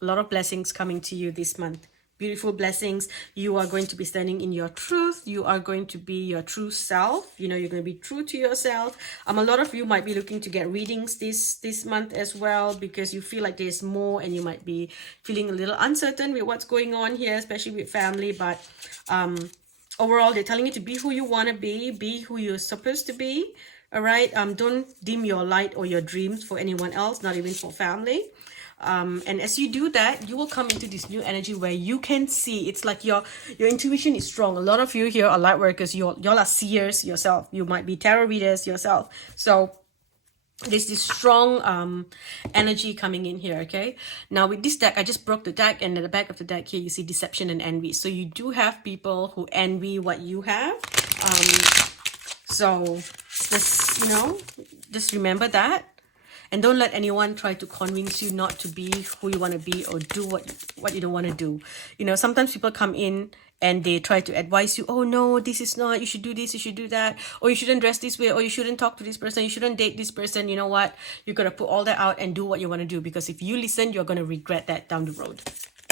A lot of blessings coming to you this month. Beautiful blessings. You are going to be standing in your truth. You are going to be your true self. You're going to be true to yourself. A lot of you might be looking to get readings this month as well, because you feel like there's more, and you might be feeling a little uncertain with what's going on here, especially with family. But overall, they're telling you to be who you want to be who you're supposed to be. All right. Don't dim your light or your dreams for anyone else, not even for family. And as you do that, you will come into this new energy where you can see. It's like your intuition is strong. A lot of you here are light workers. Y'all are seers yourself. You might be tarot readers yourself. So there's this strong energy coming in here. Okay. Now with this deck, I just broke the deck, and at the back of the deck here, you see deception and envy. So you do have people who envy what you have. So just remember that. And don't let anyone try to convince you not to be who you want to be, or do what you don't want to do. Sometimes people come in and they try to advise you, oh no, this is not, you should do this, you should do that, or you shouldn't dress this way, or you shouldn't talk to this person, you shouldn't date this person. You know what? You're going to put all that out and do what you want to do, because if you listen, you're going to regret that down the road.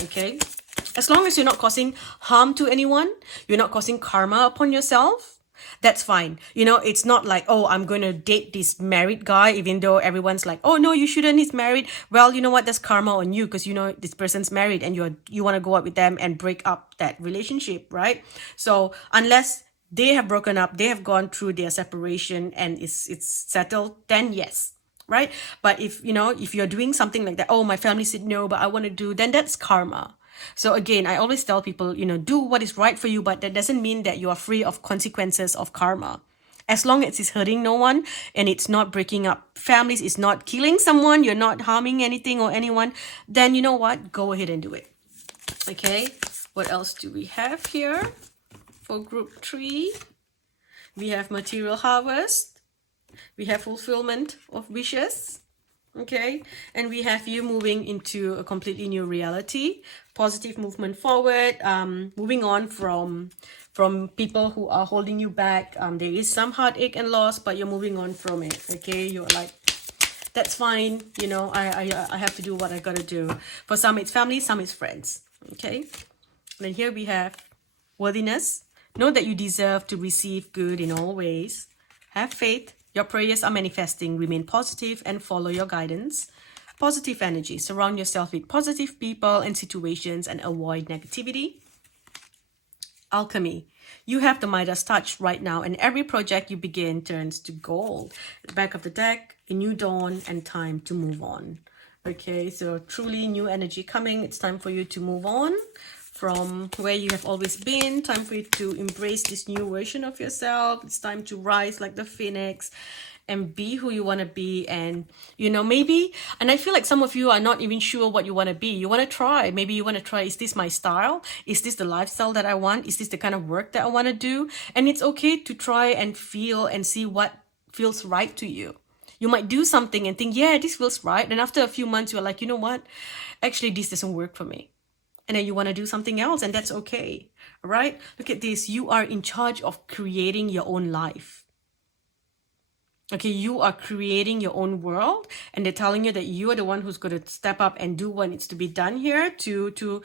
Okay? As long as you're not causing harm to anyone, you're not causing karma upon yourself, that's fine. It's not like, oh, I'm going to date this married guy, even though everyone's like, oh, no, you shouldn't, he's married. Well, you know what? That's karma on you, because this person's married, and you want to go out with them and break up that relationship, right? So unless they have broken up, they have gone through their separation and it's settled, then yes, right? But if you're doing something like that, oh, my family said no, but I want to do, then that's karma. So again, I always tell people, do what is right for you, but that doesn't mean that you are free of consequences of karma. As long as it's hurting no one and it's not breaking up families, it's not killing someone, you're not harming anything or anyone, then you know what? Go ahead and do it. Okay, what else do we have here for group 3? We have material harvest. We have fulfillment of wishes. Okay, and we have you moving into a completely new reality, positive movement forward, moving on from people who are holding you back. There is some heartache and loss, but you're moving on from it. Okay, you're like, that's fine. I have to do what I gotta do. For some it's family, some it's friends. Okay, and then here we have worthiness. Know that you deserve to receive good in all ways. Have faith. Your prayers are manifesting. Remain positive and follow your guidance. Positive energy. Surround yourself with positive people and situations and avoid negativity. Alchemy. You have the Midas touch right now, and every project you begin turns to gold. At the back of the deck, a new dawn and time to move on. Okay, so truly new energy coming. It's time for you to move on from where you have always been. Time for you to embrace this new version of yourself. It's time to rise like the phoenix and be who you want to be. And maybe, and I feel like some of you are not even sure what you want to be. You want to try. Maybe you want to try, is this my style? Is this the lifestyle that I want? Is this the kind of work that I want to do? And it's okay to try and feel and see what feels right to you. You might do something and think, yeah, this feels right. And after a few months, you're like, you know what? Actually, this doesn't work for me. And then you want to do something else, and that's okay. All right? Look at this. You are in charge of creating your own life. Okay, you are creating your own world, and they're telling you that you are the one who's going to step up and do what needs to be done here to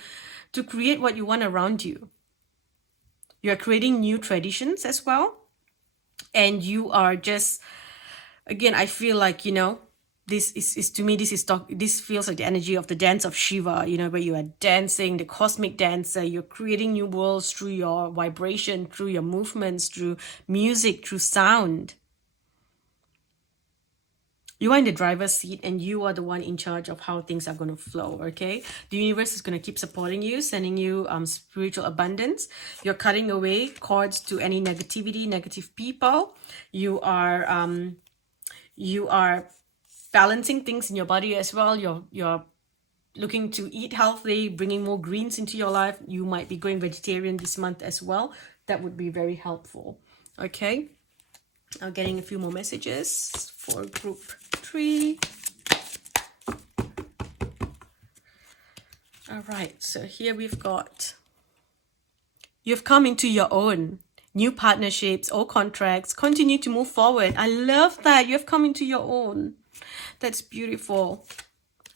create what you want around you. You are creating new traditions as well. And you are just, again, I feel like, this is to me, this feels like the energy of the dance of Shiva, where you are dancing, the cosmic dancer. You're creating new worlds through your vibration, through your movements, through music, through sound. You are in the driver's seat, and you are the one in charge of how things are going to flow, okay? The universe is going to keep supporting you, sending you spiritual abundance. You're cutting away cords to any negativity, negative people. You are balancing things in your body as well. You're looking to eat healthy, bringing more greens into your life. You might be going vegetarian this month as well. That would be very helpful, okay? I'm getting a few more messages for group 3. All right, so here we've got, you've come into your own. New partnerships or contracts continue to move forward. I love that. You've come into your own. That's beautiful.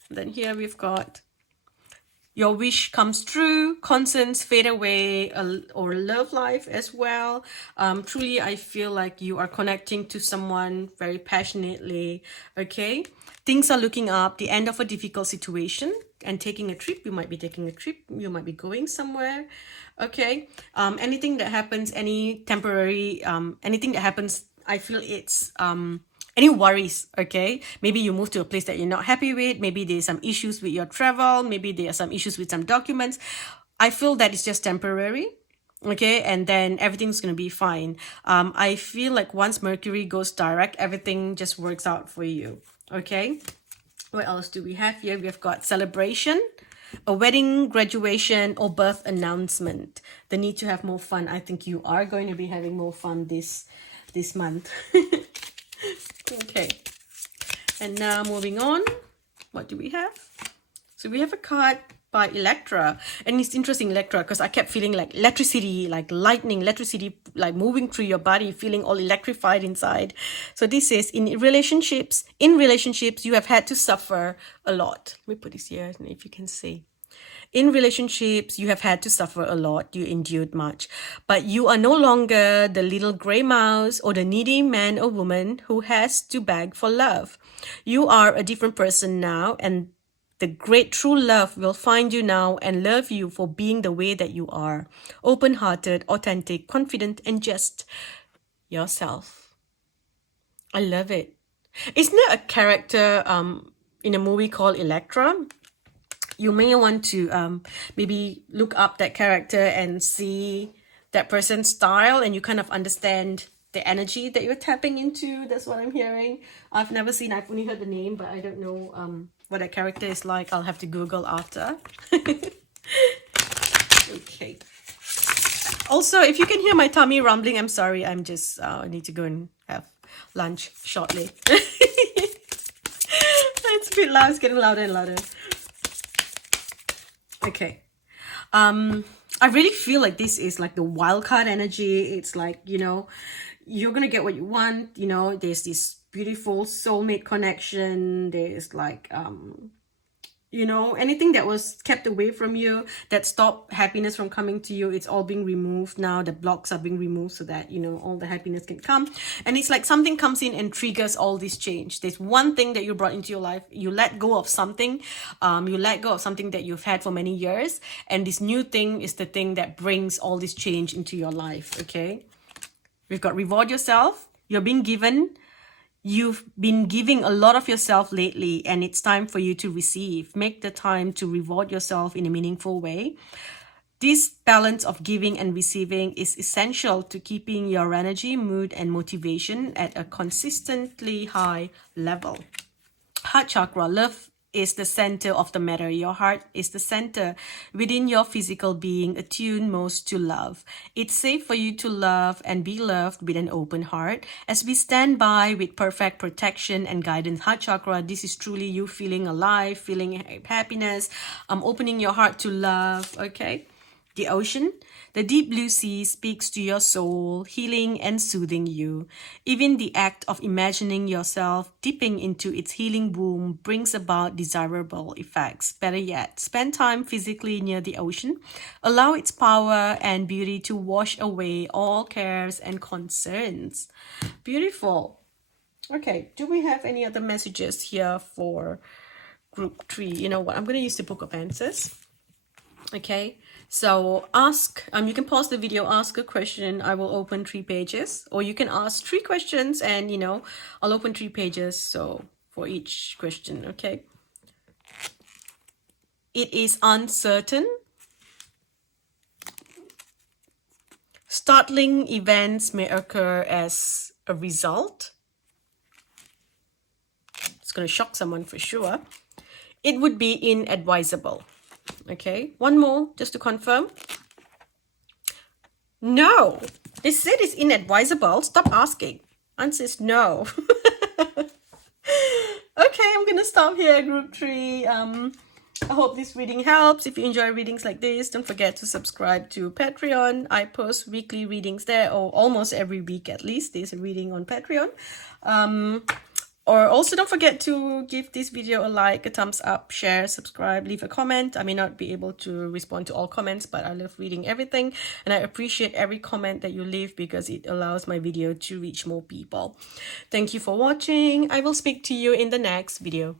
Then here we've got, your wish comes true, concerns fade away, or love life as well. Truly, I feel like you are connecting to someone very passionately, okay? Things are looking up, the end of a difficult situation, and taking a trip. You might be taking a trip, you might be going somewhere, okay? Anything that happens, any temporary, anything that happens, I feel it's... any worries, okay? Maybe you move to a place that you're not happy with. Maybe there's some issues with your travel. Maybe there are some issues with some documents. I feel that it's just temporary, okay? And then everything's going to be fine. I feel like once Mercury goes direct, everything just works out for you, okay? What else do we have here? We've got celebration, a wedding, graduation, or birth announcement. The need to have more fun. I think you are going to be having more fun this month. Okay, and now moving on, what do we have? So we have a card by Electra, and it's interesting, Electra, because I kept feeling like electricity, like lightning, electricity, like moving through your body, feeling all electrified inside. So this is, in relationships, you have had to suffer a lot. Let me put this here, if you can see. In relationships, you have had to suffer a lot. You endured much. But you are no longer the little gray mouse or the needy man or woman who has to beg for love. You are a different person now, and the great true love will find you now and love you for being the way that you are. Open-hearted, authentic, confident, and just yourself. I love it. Isn't there a character in a movie called Electra? You may want to maybe look up that character and see that person's style, and you kind of understand the energy that you're tapping into. That's what I'm hearing. I've never seen, I've only heard the name, but I don't know what that character is like. I'll have to Google after. Okay. Also, if you can hear my tummy rumbling, I'm sorry. I'm just, I need to go and have lunch shortly. It's a bit loud. It's getting louder and louder. Okay. I really feel like this is like the wild card energy. It's like, you're gonna get what you want. There's this beautiful soulmate connection. There's like anything that was kept away from you, that stopped happiness from coming to you, it's all being removed now. The blocks are being removed so that all the happiness can come. And it's like something comes in and triggers all this change. There's one thing that you brought into your life, you let go of something, that you've had for many years, and this new thing is the thing that brings all this change into your life. Okay, we've got reward yourself. You've been giving a lot of yourself lately, and it's time for you to receive. Make the time to reward yourself in a meaningful way. This balance of giving and receiving is essential to keeping your energy, mood, and motivation at a consistently high level. Heart chakra, love is the center of the matter. Your heart is the center within your physical being, attuned most to love. It's safe for you to love and be loved with an open heart. As we stand by with perfect protection and guidance, heart chakra, this is truly you feeling alive, feeling happiness, opening your heart to love, okay? The ocean, the deep blue sea speaks to your soul, healing and soothing you. Even the act of imagining yourself dipping into its healing womb brings about desirable effects. Better yet, spend time physically near the ocean. Allow its power and beauty to wash away all cares and concerns. Beautiful. Okay, do we have any other messages here for group 3? You know what? I'm going to use the Book of Answers. Okay, so ask, you can pause the video, ask a question. I will open 3 pages, or you can ask 3 questions and, you know, I'll open 3 pages. So for each question, okay. It is uncertain. Startling events may occur as a result. It's going to shock someone for sure. It would be inadvisable. Okay, one more just to confirm. No, they said it's inadvisable. Stop asking. Answer is no. Okay, I'm gonna stop here, group 3. I hope this reading helps. If you enjoy readings like this, don't forget to subscribe to Patreon. I post weekly readings there, or almost every week at least. There's a reading on Patreon. Or also don't forget to give this video a like, a thumbs up, share, subscribe, leave a comment. I may not be able to respond to all comments, but I love reading everything. And I appreciate every comment that you leave because it allows my video to reach more people. Thank you for watching. I will speak to you in the next video.